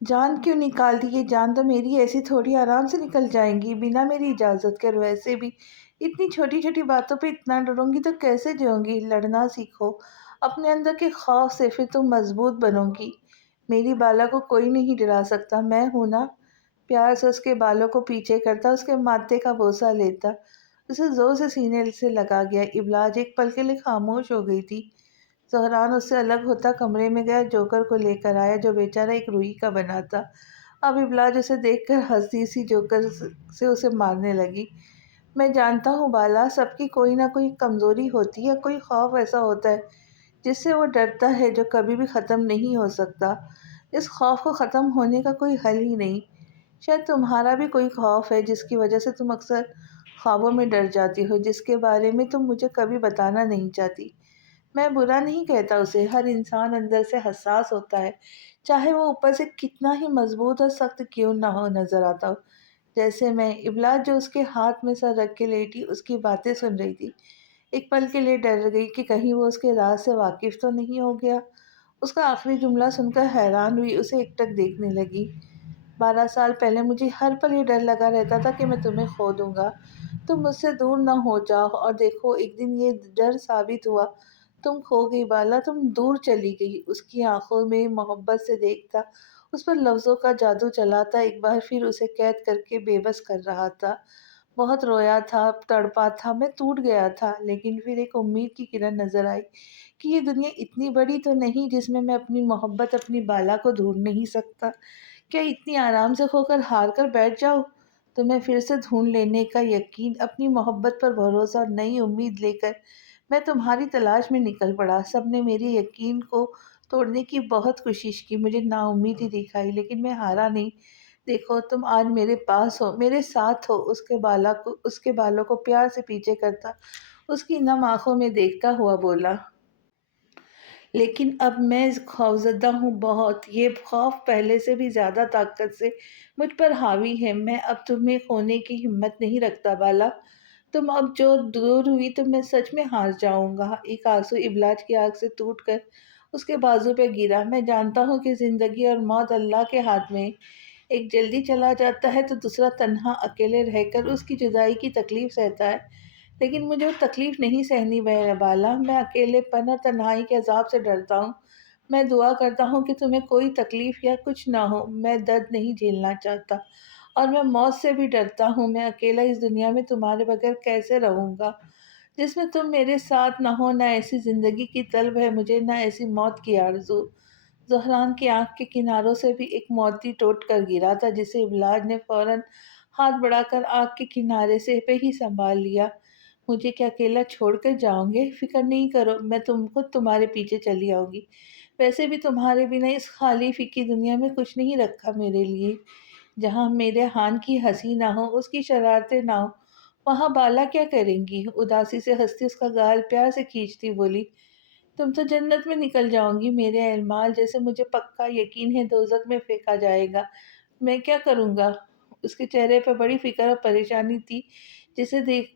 جان کیوں نکال دی؟ یہ جان تو میری ایسی تھوڑی آرام سے نکل جائے گی بنا میری اجازت کے، اور ویسے بھی इतनी छोटी-छोटी बातों पे इतना डरोगी तो कैसे जियोगी? लड़ना सीखो। अपने अंदर के खौफ से फिर तुम मज़बूत बनोगी। मेरी बाला को कोई नहीं डरा सकता, मैं हूँ ना। प्यार से उसके बालों को पीछे करता, उसके माथे का बोसा लेता। उसे ज़ोर से सीने से लगा गया। इब्लाज एक पल के लिए खामोश हो गई थी। ज़हरान उससे अलग होता कमरे में गया, जोकर को लेकर आया जो बेचारा एक रुई का बना था। अब इब्लाज उसे देखकर हँसती सी जोकर से उसे मारने लगी। मैं जानता हूँ बाला, सबकी कोई ना कोई कमज़ोरी होती है, कोई ख़ौफ़ ऐसा होता है जिससे वो डरता है जो कभी भी ख़त्म नहीं हो सकता। इस ख़ौफ़ को ख़त्म होने का कोई हल ही नहीं। शायद तुम्हारा भी कोई ख़ौफ़ है जिसकी वजह से तुम अक्सर ख्वाबों में डर जाती हो, जिसके बारे में तुम मुझे कभी बताना नहीं चाहती। मैं बुरा नहीं कहता उसे, हर इंसान अंदर से हसास होता है, चाहे वो ऊपर से कितना ही मजबूत और सख्त क्यों ना हो नजर आता हो। जैसे मैं। इब्लाज जो उसके हाथ में सर रख के लेटी उसकी बातें सुन रही थी, एक पल के लिए डर गई कि कहीं वो उसके राज से वाकिफ तो नहीं हो गया। उसका आखिरी जुमला सुनकर हैरान हुई, उसे एकटक देखने लगी। 12 साल पहले मुझे हर पल ये डर लगा रहता था कि मैं तुम्हें खो दूंगा, तुम मुझसे दूर ना हो जाओ, और देखो एक दिन ये डर साबित हुआ। तुम खो गई बाला, तुम दूर चली गई। उसकी आंखों में मोहब्बत से देखता, उस पर लफ्ज़ों का जादू चला था, एक बार फिर उसे कैद करके बेबस कर रहा था। बहुत रोया था, तड़पा था, मैं टूट गया था, लेकिन फिर एक उम्मीद की किरण नजर आई कि ये दुनिया इतनी बड़ी तो नहीं जिसमें मैं अपनी मोहब्बत, अपनी बाला को ढूंढ नहीं सकता। क्या इतनी आराम से खोकर हार कर बैठ जाऊँ? तुम्हें फिर से ढूँढ लेने का यकीन, अपनी मोहब्बत पर भरोसा और नई उम्मीद लेकर मैं तुम्हारी तलाश में निकल पड़ा। सबने मेरे यकीन को तोड़ने की बहुत कोशिश की, मुझे नाउम्मीदी दिखाई, लेकिन मैं हारा नहीं। देखो तुम आज मेरे पास हो, मेरे साथ हो। उसके बालों को प्यार से पीछे करता, उसकी नम आँखों में देखता हुआ बोला। लेकिन अब मैं खौफज़दा हूँ बहुत, ये खौफ पहले से भी ज़्यादा ताकत से मुझ पर हावी है। मैं अब तुम्हें खोने की हिम्मत नहीं रखता बाला। तुम अब जो दूर हुई तो मैं सच में हार जाऊँगा। एक आँसू इब्लाज की आँख से टूटकर उसके बाजू पे गिरा। मैं जानता हूँ कि ज़िंदगी और मौत अल्लाह के हाथ में है। एक जल्दी चला जाता है तो दूसरा तन्हा अकेले रहकर उसकी जुदाई की तकलीफ़ सहता है। लेकिन मुझे वो तकलीफ़ नहीं सहनी बाला। मैं अकेलेपन और तन्हाई के अज़ाब से डरता हूँ। मैं दुआ करता हूँ कि तुम्हें कोई तकलीफ़ या कुछ ना हो। मैं दर्द नहीं झेलना चाहता, और मैं मौत से भी डरता हूँ। मैं अकेला इस दुनिया में तुम्हारे बगैर कैसे रहूँगा, जिसमें तुम मेरे साथ ना हो। ना ऐसी ज़िंदगी की तलब है मुझे, ना ऐसी मौत की आरज़ू। ज़हरान की आँख के किनारों से भी एक मोती टूट कर गिरा था, जिसे इब्लाज ने फ़ौरन हाथ बढ़ाकर आँख के किनारे से पे ही सँभाल लिया। मुझे क्या अकेला छोड़कर जाओगे? फ़िक्र नहीं करो, मैं तुमको तुम्हारे पीछे चली आऊँगी। वैसे भी तुम्हारे बिना इस खाली फीकी दुनिया में कुछ नहीं रखा मेरे लिए। जहाँ मेरे हान की हँसी ना हो, उसकी शरारतें ना हो, वहाँ बाला क्या करेंगी? उदासी से हँसती उसका गाल प्यार से खींचती बोली, तुम तो जन्नत में निकल जाओगी मेरे अहलमाल, जैसे मुझे पक्का यकीन है दोज़ख में फेंका जाएगा। मैं क्या करूँगा? उसके चेहरे पर बड़ी फ़िक्र और परेशानी थी, जिसे देख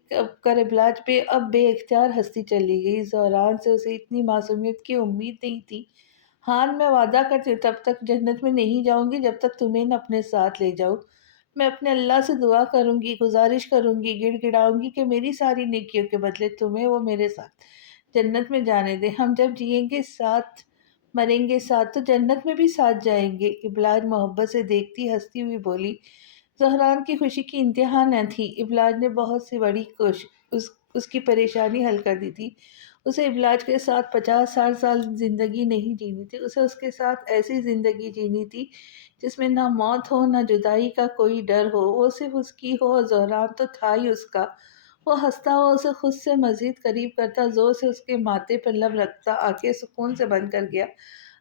कर इब्लाज पे अब बेइख्तियार हँसती चली गई। ज़हरान से उसे इतनी मासूमियत की उम्मीद नहीं थी। हाँ, मैं वादा करती हूँ तब तक जन्नत में नहीं जाऊँगी जब तक तुम्हें न अपने साथ ले जाऊँ। मैं अपने अल्लाह से दुआ करूँगी, गुज़ारिश करूँगी, गिड़गिड़ाऊँगी कि मेरी सारी नेकियों के बदले तुम्हें वो मेरे साथ जन्नत में जाने दे। हम जब जिएँगे साथ, मरेंगे साथ, तो जन्नत में भी साथ जाएँगे। इब्लाज मोहब्बत से देखती हँसती हुई बोली। ज़हरान की खुशी की इंतहा न थी। इब्लाज ने बहुत सी बड़ी उसकी परेशानी हल कर दी थी। उसे इब्लाज के साथ 50-60 साल ज़िंदगी नहीं जीनी थी। उसे उसके साथ ऐसी ज़िंदगी जीनी थी जिसमें ना मौत हो, ना जुदाई का कोई डर हो। वो सिर्फ़ उसकी हो, और ज़हरान तो था ही उसका। वो हँसता हुआ उसे खुद से मज़ीद करीब करता, ज़ोर से उसके माथे पर लब रखता, आँखें सुकून से बंद कर गया।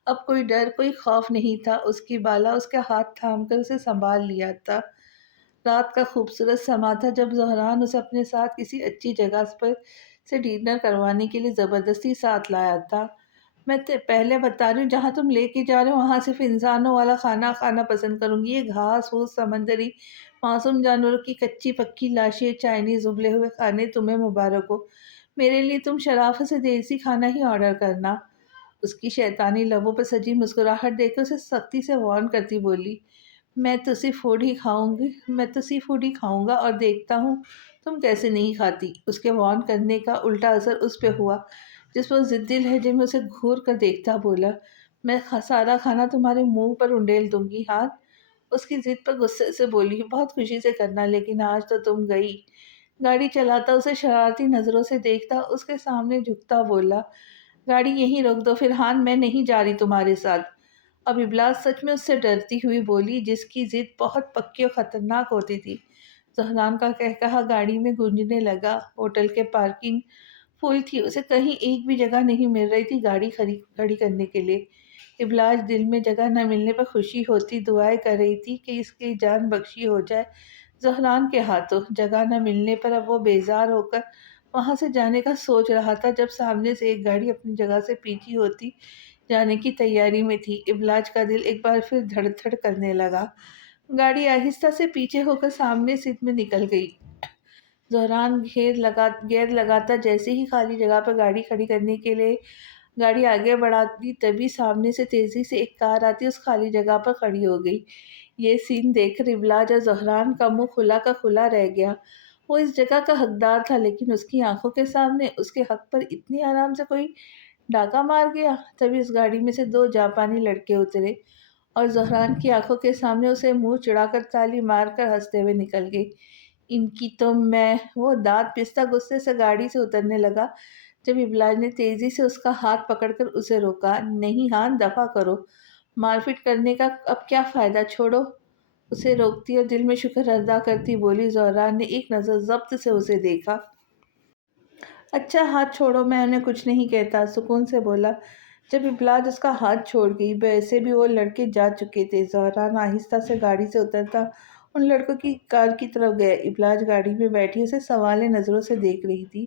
अब कोई डर, कोई खौफ नहीं था। उसकी बाला उसके हाथ थाम कर उसे सँभाल लिया था। रात का खूबसूरत समा था जब ज़हरान उसे अपने साथ किसी अच्छी जगह पर से डिनर करवाने के लिए ज़बरदस्ती साथ लाया था। मैं तो पहले बता रही हूँ, जहाँ तुम लेके जा रहे हो वहाँ सिर्फ़ इंसानों वाला खाना खाना पसंद करूँगी। ये घास-फूस, समंदरी मासूम जानवरों की कच्ची-पक्की लाशें, चाइनीज़ उबले हुए खाने तुम्हें मुबारक हो। मेरे लिए तुम शराफ़त से देसी खाना ही ऑर्डर करना। उसकी शैतानी लबों पर सजी मुस्कुराहट देखकर उसे सख्ती से वार्न करती बोली, मैं तो सी फूड ही खाऊँगा और देखता हूँ تم کیسے نہیں کھاتی؟ اس کے وارن کرنے کا الٹا اثر اس پہ ہوا، جس پر ضدی لہجے میں اسے گھور کر دیکھتا بولا، میں سارا کھانا تمہارے منہ پر انڈیل دوں گی ہاں۔ اس کی ضد پر غصے سے بولی، بہت خوشی سے کرنا، لیکن آج تو تم گئی۔ گاڑی چلاتا اسے شرارتی نظروں سے دیکھتا اس کے سامنے جھکتا بولا، گاڑی یہیں روک دو فرحان، میں نہیں جا رہی تمہارے ساتھ۔ اب ابلاس سچ میں اس سے ڈرتی ہوئی بولی، جس کی ضد بہت پکی اور خطرناک ہوتی تھی۔ زہران کا کہا گاڑی میں گونجنے لگا۔ ہوٹل کے پارکنگ فل تھی، اسے کہیں ایک بھی جگہ نہیں مل رہی تھی گاڑی کھڑی کرنے کے لیے۔ ابلاج دل میں جگہ نہ ملنے پر خوشی ہوتی دعائیں کر رہی تھی کہ اس کی جان بخشی ہو جائے زہران کے ہاتھوں۔ جگہ نہ ملنے پر اب وہ بیزار ہو کر وہاں سے جانے کا سوچ رہا تھا جب سامنے سے ایک گاڑی اپنی جگہ سے پیچھے ہوتی جانے کی تیاری میں تھی۔ ابلاج کا دل ایک بار پھر دھڑ دھڑ کرنے لگا۔ گاڑی آہستہ سے پیچھے ہو کر سامنے سیٹ میں نکل گئی۔ زہران گیئر لگاتا جیسے ہی خالی جگہ پر گاڑی کھڑی کرنے کے لیے گاڑی آگے بڑھاتی، تبھی سامنے سے تیزی سے ایک کار آتی اس خالی جگہ پر کھڑی ہو گئی۔ یہ سین دیکھ کر ابلاج اور زہران کا منہ کھلا کا کھلا رہ گیا۔ وہ اس جگہ کا حقدار تھا، لیکن اس کی آنکھوں کے سامنے اس کے حق پر اتنی آرام سے کوئی ڈاکہ مار گیا۔ تبھی اس گاڑی میں سے دو جاپانی لڑکے اترے اور زہران کی آنکھوں کے سامنے اسے منہ چڑھا کر تالی مار کر ہنستے ہوئے نکل گئے۔ ان کی تو میں… وہ دانت پستا غصے سے گاڑی سے اترنے لگا جب ابلاج نے تیزی سے اس کا ہاتھ پکڑ کر اسے روکا۔ نہیں ہاں، دفع کرو، مار پیٹ کرنے کا اب کیا فائدہ، چھوڑو۔ اسے روکتی اور دل میں شکر ادا کرتی بولی۔ زہران نے ایک نظر ضبط سے اسے دیکھا۔ اچھا ہاتھ چھوڑو، میں انہیں کچھ نہیں کہتا، سکون سے بولا۔ جب ابلاج اس کا ہاتھ چھوڑ گئی، ویسے بھی وہ لڑکے جا چکے تھے۔ زہران آہستہ سے گاڑی سے اترتا ان لڑکوں کی کار کی طرف گیا۔ ابلاج گاڑی میں بیٹھی اسے سوالے نظروں سے دیکھ رہی تھی۔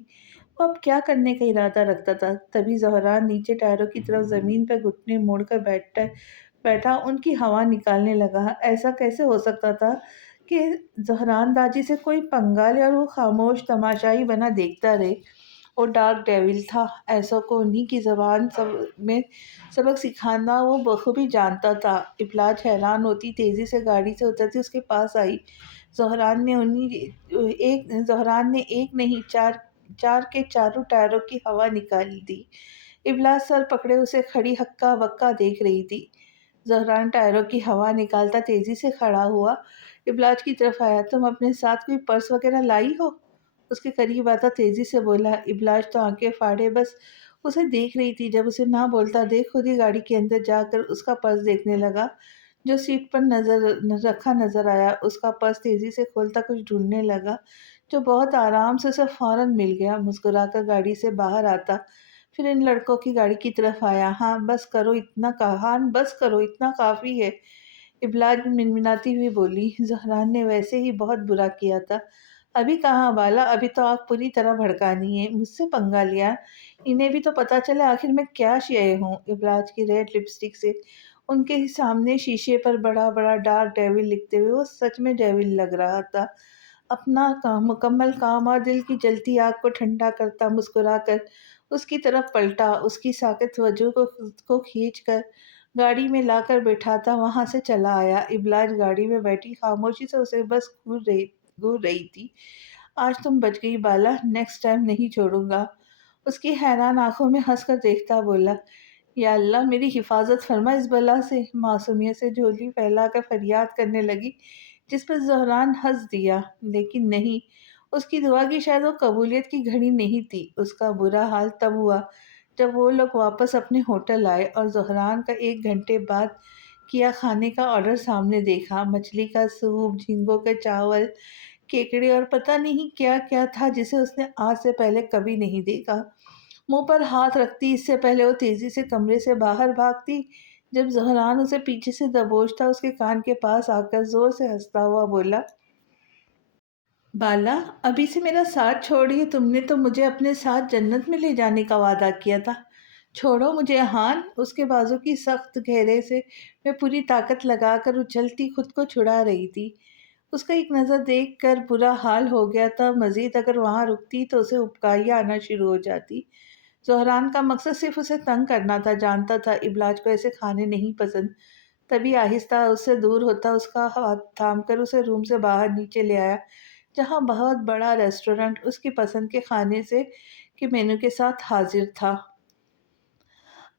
وہ اب کیا کرنے کا ارادہ رکھتا تھا؟ تبھی زہران نیچے ٹائروں کی طرف زمین پر گھٹنے موڑ کر بیٹھا ان کی ہوا نکالنے لگا۔ ایسا کیسے ہو سکتا تھا کہ زہران داجی سے کوئی پنگا لے اور وہ خاموش تماشائی بنا دیکھتا رہے؟ وہ ڈارک ڈیول تھا، ایسوں کو انہی کی زبان میں سبق سکھانا وہ بخوبی جانتا تھا۔ ابلاج حیران ہوتی تیزی سے گاڑی سے اترتی اس کے پاس آئی۔ زہران نے ایک نہیں چار کے چاروں ٹائروں کی ہوا نکال دی۔ ابلاج سر پکڑے اسے کھڑی ہکا بکا دیکھ رہی تھی۔ زہران ٹائروں کی ہوا نکالتا تیزی سے کھڑا ہوا، ابلاج کی طرف آیا، تم اپنے ساتھ کوئی پرس وغیرہ لائی ہو؟ اس کے قریب آتا تیزی سے بولا۔ ابلاج تو آنکھیں پھاڑے بس اسے دیکھ رہی تھی۔ جب اسے نہ بولتا دیکھ خود ہی گاڑی کے اندر جا کر اس کا پرس دیکھنے لگا جو سیٹ پر رکھا نظر آیا۔ اس کا پرس تیزی سے کھولتا کچھ ڈھونڈنے لگا جو بہت آرام سے اسے فوراً مل گیا۔ مسکرا کر گاڑی سے باہر آتا پھر ان لڑکوں کی گاڑی کی طرف آیا۔ ہاں بس کرو اتنا کافی ہے، ابلاج منمناتی ہوئی بولی۔ زہران نے ویسے ہی بہت برا کیا تھا، ابھی کہاں بالا، ابھی تو آگ پوری طرح بھڑکانی ہے۔ مجھ سے پنگا لیا، انہیں بھی تو پتا چلے آخر میں کیا شے ہوں۔ ابلاج کی ریڈ لپسٹک سے ان کے سامنے شیشے پر بڑا بڑا ڈارک ڈیول لکھتے ہوئے وہ سچ میں ڈیول لگ رہا تھا۔ اپنا مکمل کام اور دل کی جلتی آگ کو ٹھنڈا کرتا مسکرا کر اس کی طرف پلٹا، اس کی ساکت توجہ کو کھینچ کر گاڑی میں لا کر بٹھاتا وہاں سے چلا آیا۔ ابلاج گاڑی میں بیٹھی خاموشی سے اسے بس گھور رہی تھی۔ آج تم بچ گئی بالا، نیکسٹ ٹائم نہیں چھوڑوں گا۔ اس کی حیران آنکھوں میں ہنس کر دیکھتا بولا، یا اللہ میری حفاظت فرما اس بلا سے۔ معصومیت سے جھولی پھیلا کر فریاد کرنے لگی، جس پر زہران ہنس دیا۔ لیکن نہیں، اس کی دعا کی شاید وہ قبولیت کی گھڑی نہیں تھی۔ اس کا برا حال تب ہوا جب وہ لوگ واپس اپنے ہوٹل آئے اور زہران کا 1 گھنٹے بعد کیا کھانے کا آرڈر سامنے دیکھا۔ مچھلی کا سوپ، جھینگوں کے چاول، کیکڑے اور پتہ نہیں کیا کیا تھا جسے اس نے آج سے پہلے کبھی نہیں دیکھا۔ منہ پر ہاتھ رکھتی اس سے پہلے وہ تیزی سے کمرے سے باہر بھاگتی جب زہران اسے پیچھے سے دبوچتا اس کے کان کے پاس آ کر زور سے ہنستا ہوا بولا، بالا ابھی سے میرا ساتھ چھوڑیے، تم نے تو مجھے اپنے ساتھ جنت میں لے جانے کا وعدہ کیا تھا، چھوڑو مجھے ہان۔ اس کے بازو کی سخت گھیرے سے میں پوری طاقت لگا کر اچھلتی خود کو چھڑا رہی تھی۔ اس کا ایک نظر دیکھ کر برا حال ہو گیا تھا، مزید اگر وہاں رکتی تو اسے ابکائیاں آنا شروع ہو جاتی۔ زہران کا مقصد صرف اسے تنگ کرنا تھا، جانتا تھا ابلاج کو ایسے کھانے نہیں پسند۔ تبھی آہستہ اس سے دور ہوتا اس کا ہاتھ تھام کر اسے روم سے باہر نیچے لے آیا جہاں بہت بڑا ریسٹورنٹ اس کی پسند کے کھانے سے کے مینو کے ساتھ حاضر تھا۔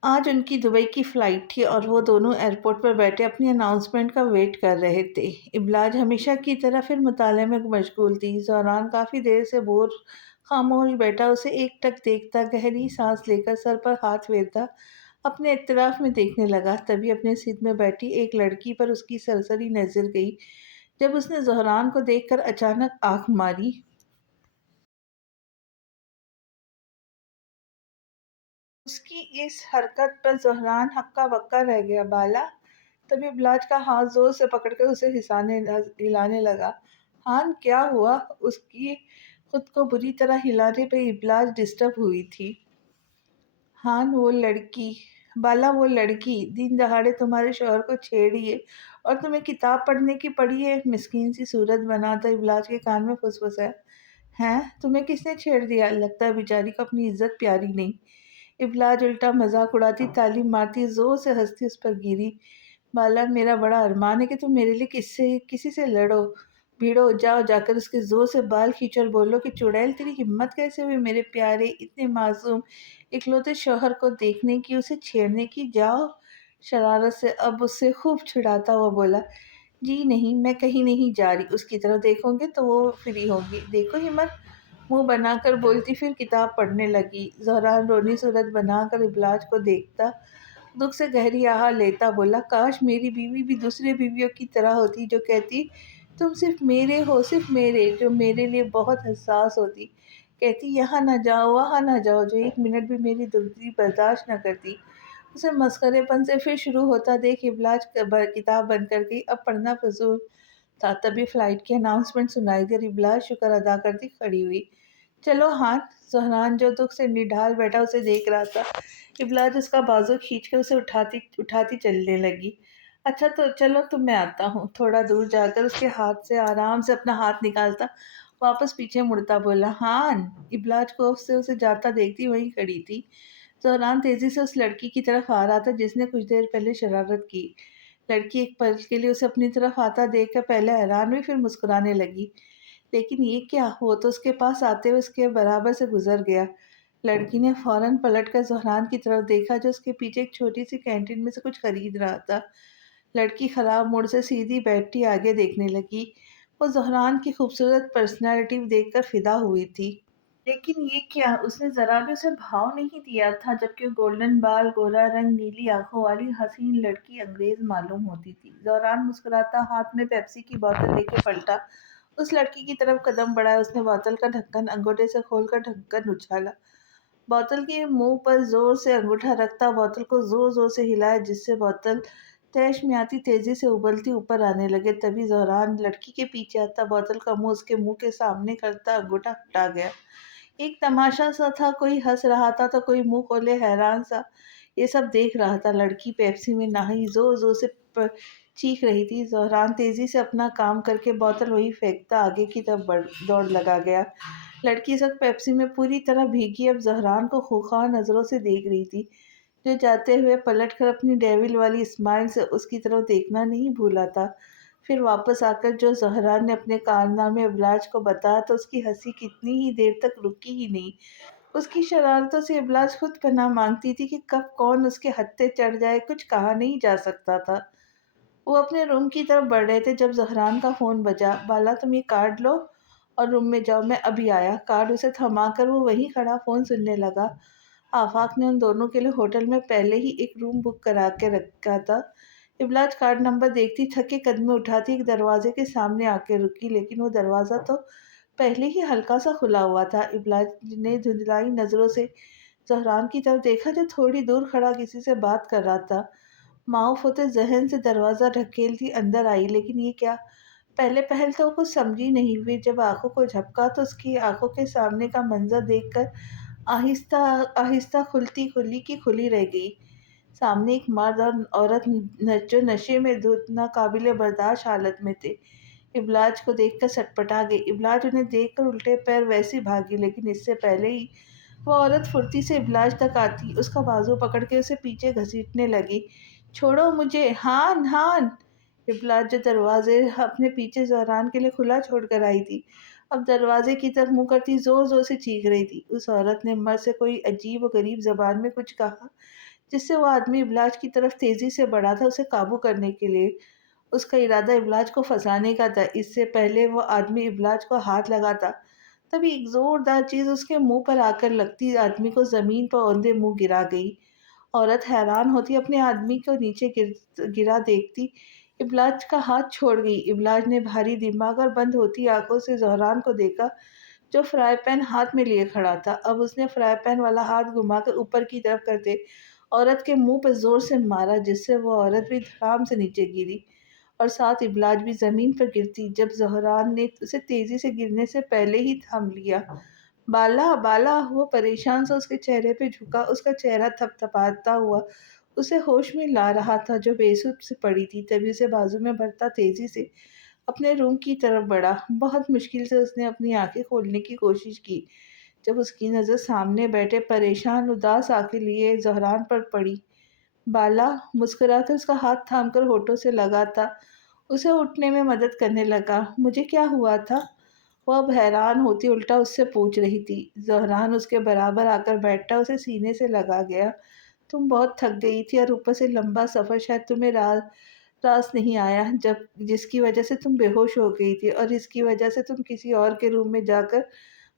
آج ان کی دبئی کی فلائٹ تھی اور وہ دونوں ایئرپورٹ پر بیٹھے اپنی اناؤنسمنٹ کا ویٹ کر رہے تھے۔ ابلاج ہمیشہ کی طرح پھر مطالعے میں مشغول تھی۔ زہران کافی دیر سے خاموش بیٹھا اسے ایک ٹک دیکھتا، گہری سانس لے کر سر پر ہاتھ پھیرتا اپنے اطراف میں دیکھنے لگا۔ تبھی اپنے سیٹ میں بیٹھی ایک لڑکی پر اس کی سرسری نظر گئی۔ جب اس نے زہران کو دیکھ کر اچانک آنکھ ماری، اس کی اس حرکت پر زہران ہکا بکا رہ گیا۔ بالا! تبھی ابلاج کا ہاتھ زور سے پکڑ کر اسے ہلانے لگا۔ ہان کیا ہوا؟ اس کی خود کو بری طرح ہلانے پہ ابلاج ڈسٹرب ہوئی تھی۔ ہان وہ لڑکی، بالا وہ لڑکی دن دہاڑے تمہارے شوہر کو چھیڑی ہے اور تمہیں کتاب پڑھنے کی پڑی ہے، مسکین سی صورت بناتا ابلاج کے کان میں فسفسایا۔ ہیں؟ تمہیں کس نے چھیڑ دیا؟ لگتا ہے بیچاری کو اپنی عزت پیاری نہیں۔ ابلاج الٹا مذاق اڑاتی تعلی مارتی زور سے ہنستی اس پر گری۔ بالا! میرا بڑا ارمان ہے کہ تم میرے لیے کسی سے لڑو بھیڑو، جاؤ جا کر اس کے زور سے بال کھینچو اور بولو کہ چڑیل تیری ہمت کیسے ہوئی میرے پیارے اتنے معصوم اکلوتے شوہر کو دیکھنے کی، اسے چھیڑنے کی، جاؤ۔ شرارت سے اب اس سے خوب چھڑاتا ہوا بولا، جی نہیں، میں کہیں نہیں جا رہی، اس کی طرف دیکھو گے تو وہ فری ہوگی، دیکھو ہمت، منہ بنا کر بولتی پھر کتاب پڑھنے لگی۔ زہران رونی صورت بنا کر ابلاج کو دیکھتا دکھ سے گہری آہ لیتا بولا، کاش میری بیوی بھی دوسرے بیویوں کی طرح ہوتی جو کہتی تم صرف میرے ہو، صرف میرے، جو میرے لیے بہت حساس ہوتی، کہتی یہاں نہ جاؤ وہاں نہ جاؤ، جو ایک منٹ بھی میری دلجوئی برداشت نہ کرتی۔ اسے مسخرے پن سے پھر شروع ہوتا دیکھ ابلاج کتاب بند کر گئی۔ اب پڑھنا فضول تھا۔ تبھی فلائٹ کی اناؤنسمنٹ سنائی دی اور ابلاج شکر ادا کرتی کھڑی ہوئی۔ چلو ہاں۔ زہران جو دکھ سے نڈھال بیٹھا اسے دیکھ رہا تھا۔ ابلاج اس کا بازو کھینچ کر اسے اٹھاتی چلنے لگی۔ اچھا تو چلو تم میں آتا ہوں۔ تھوڑا دور جا کر اس کے ہاتھ سے آرام سے اپنا ہاتھ نکالتا واپس پیچھے مڑتا بولا، ہان! ابلاج کو سے اسے جاتا دیکھتی وہیں کھڑی تھی۔ زہران تیزی سے اس لڑکی کی طرف آ رہا تھا جس نے کچھ دیر پہلے شرارت کی۔ لڑکی ایک پل کے لیے اسے اپنی طرف آتا دیکھ کر پہلے حیران ہوئی پھر مسکرانے لگی۔ لیکن یہ کیا؟ وہ تو اس کے پاس آتے ہوئے اس کے برابر سے گزر گیا۔ لڑکی نے فوراً پلٹ کر زہران کی طرف دیکھا جو اس کے پیچھے ایک چھوٹی سی کینٹین میں سے کچھ خرید رہا تھا۔ لڑکی خراب موڑ سے سیدھی بیٹھی آگے دیکھنے لگی۔ وہ زہران کی خوبصورت پرسنالٹی دیکھ کر فدا ہوئی تھی۔ لیکن یہ کیا؟ اس نے ذرا بھی اسے بھاؤ نہیں دیا تھا، جبکہ گولڈن بال، گورا رنگ، نیلی آنکھوں والی حسین لڑکی انگریز معلوم ہوتی تھی۔ زہران مسکراتا ہاتھ میں پیپسی کی بوتل لے کے پلٹا، اس لڑکی کی طرف قدم بڑھایا۔ اس نے بوتل کا ڈھکن انگوٹھے سے کھول کر ڈھکن اچھالا، بوتل کے منہ پر زور سے انگوٹھا رکھتا بوتل کو زور زور سے ہلایا جس سے بوتل تیش میں آتی تیزی سے ابلتی اوپر آنے لگے۔ تبھی زہران لڑکی کے پیچھے آتا بوتل کا منہ اس کے منہ کے سامنے کرتا انگوٹھا ہٹا گیا۔ ایک تماشا سا تھا، کوئی ہنس رہا تھا تو کوئی منہ کھولے حیران سا یہ سب دیکھ رہا تھا۔ لڑکی پیپسی میں نہائی زور زور سے چیخ رہی تھی۔ زہران تیزی سے اپنا کام کر کے بوتل وہی پھینکتا آگے کی طرف دوڑ لگا گیا۔ لڑکی اس وقت پیپسی میں پوری طرح بھیگی اب زہران کو خوخار نظروں سے دیکھ رہی تھی، جو جاتے ہوئے پلٹ کر اپنی ڈیول والی اسمائل سے اس کی طرف دیکھنا نہیں بھولا تھا۔ پھر واپس آ کر جو زہران نے اپنے کارنامے ابلاج کو بتایا تو اس کی ہنسی کتنی ہی دیر تک رکی ہی نہیں۔ اس کی شرارتوں سے ابلاج خود پناہ مانگتی تھی کہ کب کون اس کے ہتھے چڑھ جائے، کچھ کہا نہیں جا سکتا تھا۔ وہ اپنے روم کی طرف بڑھ رہے تھے جب زہران کا فون بجا۔ بالا تم یہ کارڈ لو اور روم میں جاؤ، میں ابھی آیا۔ کارڈ اسے تھما کر وہ وہیں کھڑا فون سننے لگا۔ آفاق نے ان دونوں کے لیے ہوٹل میں پہلے ہی ایک روم بک کرا کے رکھا تھا۔ ابلاج کارڈ نمبر دیکھتی تھکے قدمیں اٹھاتی ایک دروازے کے سامنے آ کے رکی، لیکن وہ دروازہ تو پہلے ہی ہلکا سا کھلا ہوا تھا۔ ابلاج نے دھندلائی نظروں سے زہران کی طرف دیکھا جو تھوڑی دور کھڑا کسی سے بات کر رہا تھا۔ معاف ہوتے ذہن سے دروازہ ڈھکیلتی اندر آئی، لیکن یہ کیا؟ پہلے پہل تو وہ کچھ سمجھی نہیں، پھر جب آنکھوں کو جھپکا تو اس کی آنکھوں کے سامنے کا منظر دیکھ کر آہستہ آہستہ کھلی رہ گئی۔ سامنے ایک مرد اور عورت جو نشے میں دھت ناقابل برداشت حالت میں تھے، ابلاج کو دیکھ کر سٹپٹا گئی۔ ابلاج انہیں دیکھ کر الٹے پیر ویسی بھاگی، لیکن اس سے پہلے ہی وہ عورت پھرتی سے ابلاج تک آتی اس کا بازو پکڑ کے اسے پیچھے گھسیٹنے لگی۔ چھوڑو مجھے، ہان ہان! ابلاج جو دروازے اپنے پیچھے زہران کے لیے کھلا چھوڑ کر آئی تھی अब दरवाजे की तरफ मुँह करती ज़ोर-ज़ोर से चीख रही थी। उस औरत ने मर्द से कोई अजीब व गरीब ज़बान में कुछ कहा, जिससे वो आदमी इब्लाज की तरफ तेज़ी से बढ़ा था उसे काबू करने के लिए। उसका इरादा इब्लाज को फँसाने का था। इससे पहले वो आदमी इब्लाज को हाथ लगाता, तभी एक ज़ोरदार चीज़ उसके मुँह पर आकर लगती आदमी को ज़मीन पर औंधे मुँह गिरा गई। औरत हैरान होती अपने आदमी को नीचे गिरा देखती इब्लाज का हाथ छोड़ गई। इब्लाज ने भारी दिमाग और बंद होती आंखों से ज़हरान को देखा, जो फ्राई पैन हाथ में लिए खड़ा था। अब उसने फ्राई पैन वाला हाथ घुमाकर ऊपर की तरफ करते औरत के मुंह पर जोर से मारा, जिससे वो औरत भी धड़ाम से नीचे गिरी और साथ इब्लाज भी जमीन पर गिरती, जब ज़हरान ने उसे तेजी से गिरने से पहले ही थाम लिया। बाला बाला, वो परेशान सा उसके चेहरे पे झुका, उसका चेहरा थपथपाता हुआ उसे होश में ला रहा था, जो बेसुध से पड़ी थी। तभी उसे बाजू में भरता तेजी से अपने रूम की तरफ बढ़ा। बहुत मुश्किल से उसने अपनी आंखें खोलने की कोशिश की, जब उसकी नज़र सामने बैठे परेशान उदास आंखें लिए ज़हरान पर पड़ी। बाला मुस्कुराकर उसका हाथ थामकर होठों से लगाता उसे उठने में मदद करने लगा। मुझे क्या हुआ था? वो अब हैरान होती उल्टा उससे पूछ रही थी। ज़हरान उसके बराबर आकर बैठा उसे सीने से लगा गया। तुम बहुत थक गई थी और ऊपर से लंबा सफ़र, शायद तुम्हें रास नहीं आया, जब जिसकी वजह से तुम बेहोश हो गई थी और इसकी वजह से तुम किसी और के रूम में जाकर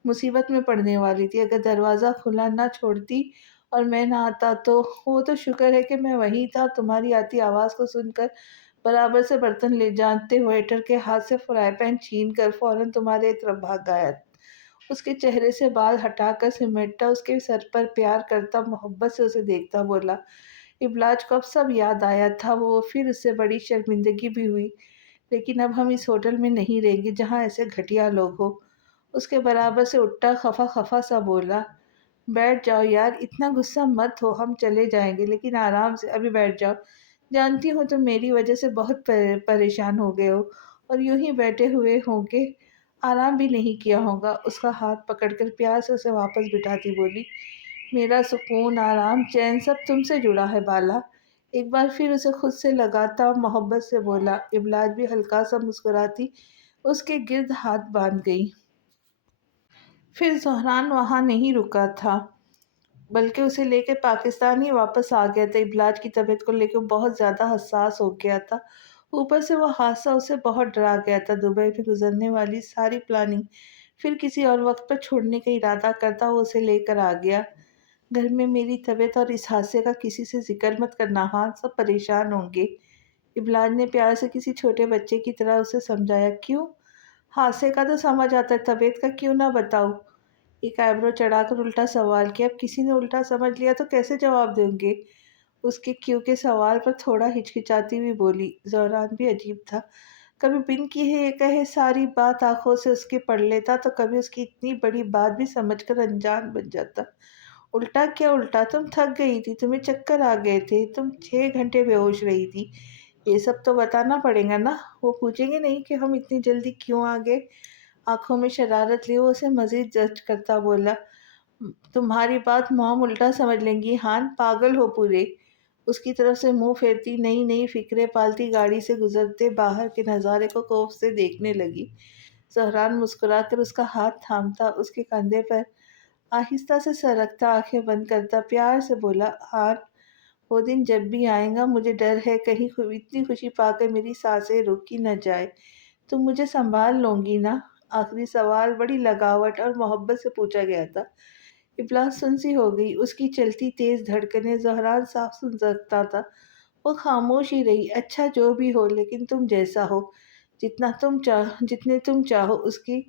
मुसीबत में पड़ने वाली थी। अगर दरवाज़ा खुला ना छोड़ती और मैं ना आता तो। वो तो शुक्र है कि मैं वहीं था। तुम्हारी आती आवाज़ को सुनकर बराबर से बर्तन ले जाते वेटर के हाथ से फ्राई पैन छीन कर फौरन तुम्हारे तरफ भाग आया। उसके चेहरे से बाल हटाकर सिमटता, उसके सर पर प्यार करता, मोहब्बत से उसे देखता बोला। इब्लाज को अब सब याद आया था। वो फिर उससे बड़ी शर्मिंदगी भी हुई। लेकिन अब हम इस होटल में नहीं रहेंगे जहाँ ऐसे घटिया लोग हो। उसके बराबर से उठता खफा खफा सा बोला। बैठ जाओ यार, इतना गुस्सा मत हो, हम चले जाएंगे, लेकिन आराम से, अभी बैठ जाओ। जानती हूँ तुम मेरी वजह से बहुत परेशान हो गए हो और यूं ही बैठे हुए होंगे, आराम भी नहीं किया होगा। उसका हाथ पकड़कर प्यार से उसे वापस बिठाती बोली, मेरा सुकून, आराम, चैन सब तुमसे जुड़ा है बाला। एक बार फिर उसे खुद से लगाता और मोहब्बत से बोला। इब्लाज भी हल्का सा मुस्कुराती उसके गिर्द हाथ बांध गई। फिर ज़हरान वहाँ नहीं रुका था, बल्कि उसे लेकर पाकिस्तान ही वापस आ गया था। इब्लाज की तबीयत को लेकर बहुत ज़्यादा हसास हो गया था। ऊपर से वो हादसा उसे बहुत डरा गया था। दुबई में गुजरने वाली सारी प्लानिंग फिर किसी और वक्त पर छोड़ने का इरादा करता वो उसे लेकर आ गया। घर में मेरी तबीयत और इस हादसे का किसी से जिक्र मत करना, हाँ, सब परेशान होंगे। इब्लाज ने प्यार से किसी छोटे बच्चे की तरह उसे समझाया। क्यों? हादसे का तो समझ आता है, तबीयत का क्यों ना बताऊँ? एक आईब्रो चढ़ाकर उल्टा सवाल किया। अब किसी ने उल्टा समझ लिया तो कैसे जवाब देंगे? उसके क्यों के सवाल पर थोड़ा हिचकिचाती हुई बोली। ज़हरान भी अजीब था। कभी बिन किए कहे सारी बात आंखों से उसके पढ़ लेता, तो कभी उसकी इतनी बड़ी बात भी समझकर अनजान बन जाता। उल्टा क्या उल्टा? तुम थक गई थी, तुम्हें चक्कर आ गए थे, तुम 6 घंटे बेहोश रही थी, ये सब तो बताना पड़ेगा ना। वो पूछेंगे नहीं कि हम इतनी जल्दी क्यों आ गए? आंखों में शरारत लिए वो उसे मजीद जज करता बोला। तुम्हारी बात मॉम उल्टा समझ लेंगी, हान, पागल हो पूरे। उसकी तरफ से मुंह फेरती नई नई फिक्रें पालती गाड़ी से गुजरते बाहर के नज़ारे को खौफ से देखने लगी। जहरान मुस्कुराकर उसका हाथ थामता, उसके कंधे पर आहिस्ता से सरकता, आंखें बंद करता प्यार से बोला, हान, वो दिन जब भी आएगा मुझे डर है कहीं इतनी खुशी पाकर मेरी सांसें रुकी न जाए। तुम मुझे संभाल लोगी ना? आखिरी सवाल बड़ी लगावट और मोहब्बत से पूछा गया था। इब्लास सुनसी हो गई। उसकी चलती तेज धड़कनें ज़हरान साफ सुन सकता था। वो खामोश ही रही। अच्छा, जो भी हो, लेकिन तुम जैसा हो, जितने तुम चाहो। उसकी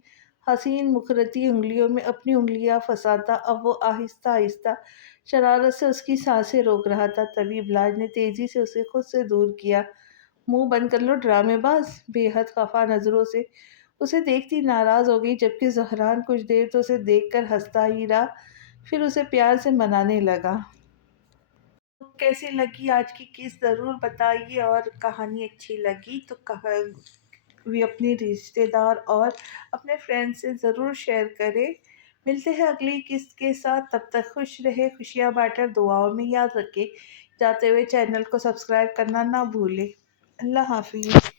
हसीन मुखरती उंगलियों में अपनी उंगलियां फंसाता अब वो आहिस्ता आहिस्ता शरारत से उसकी सांसें रोक रहा था। तभी इब्लाज ने तेजी से उसे खुद से दूर किया। मुंह बंद कर लो ड्रामेबाज। बेहद खफा नजरों से उसे देखती नाराज हो गई, जबकि जहरान कुछ देर तो उसे देखकर हंसता ही रहा, फिर उसे प्यार से मनाने लगा। कैसी लगी आज की किस ज़रूर बताइए, और कहानी अच्छी लगी तो भी अपने रिश्तेदार और अपने फ्रेंड्स से ज़रूर शेयर करें। मिलते हैं अगली किस्त के साथ, तब तक खुश रहे, खुशियाँ बांटे, दुआओं में याद रखें। जाते हुए चैनल को सब्सक्राइब करना ना भूलें। अल्लाह हाफिज़।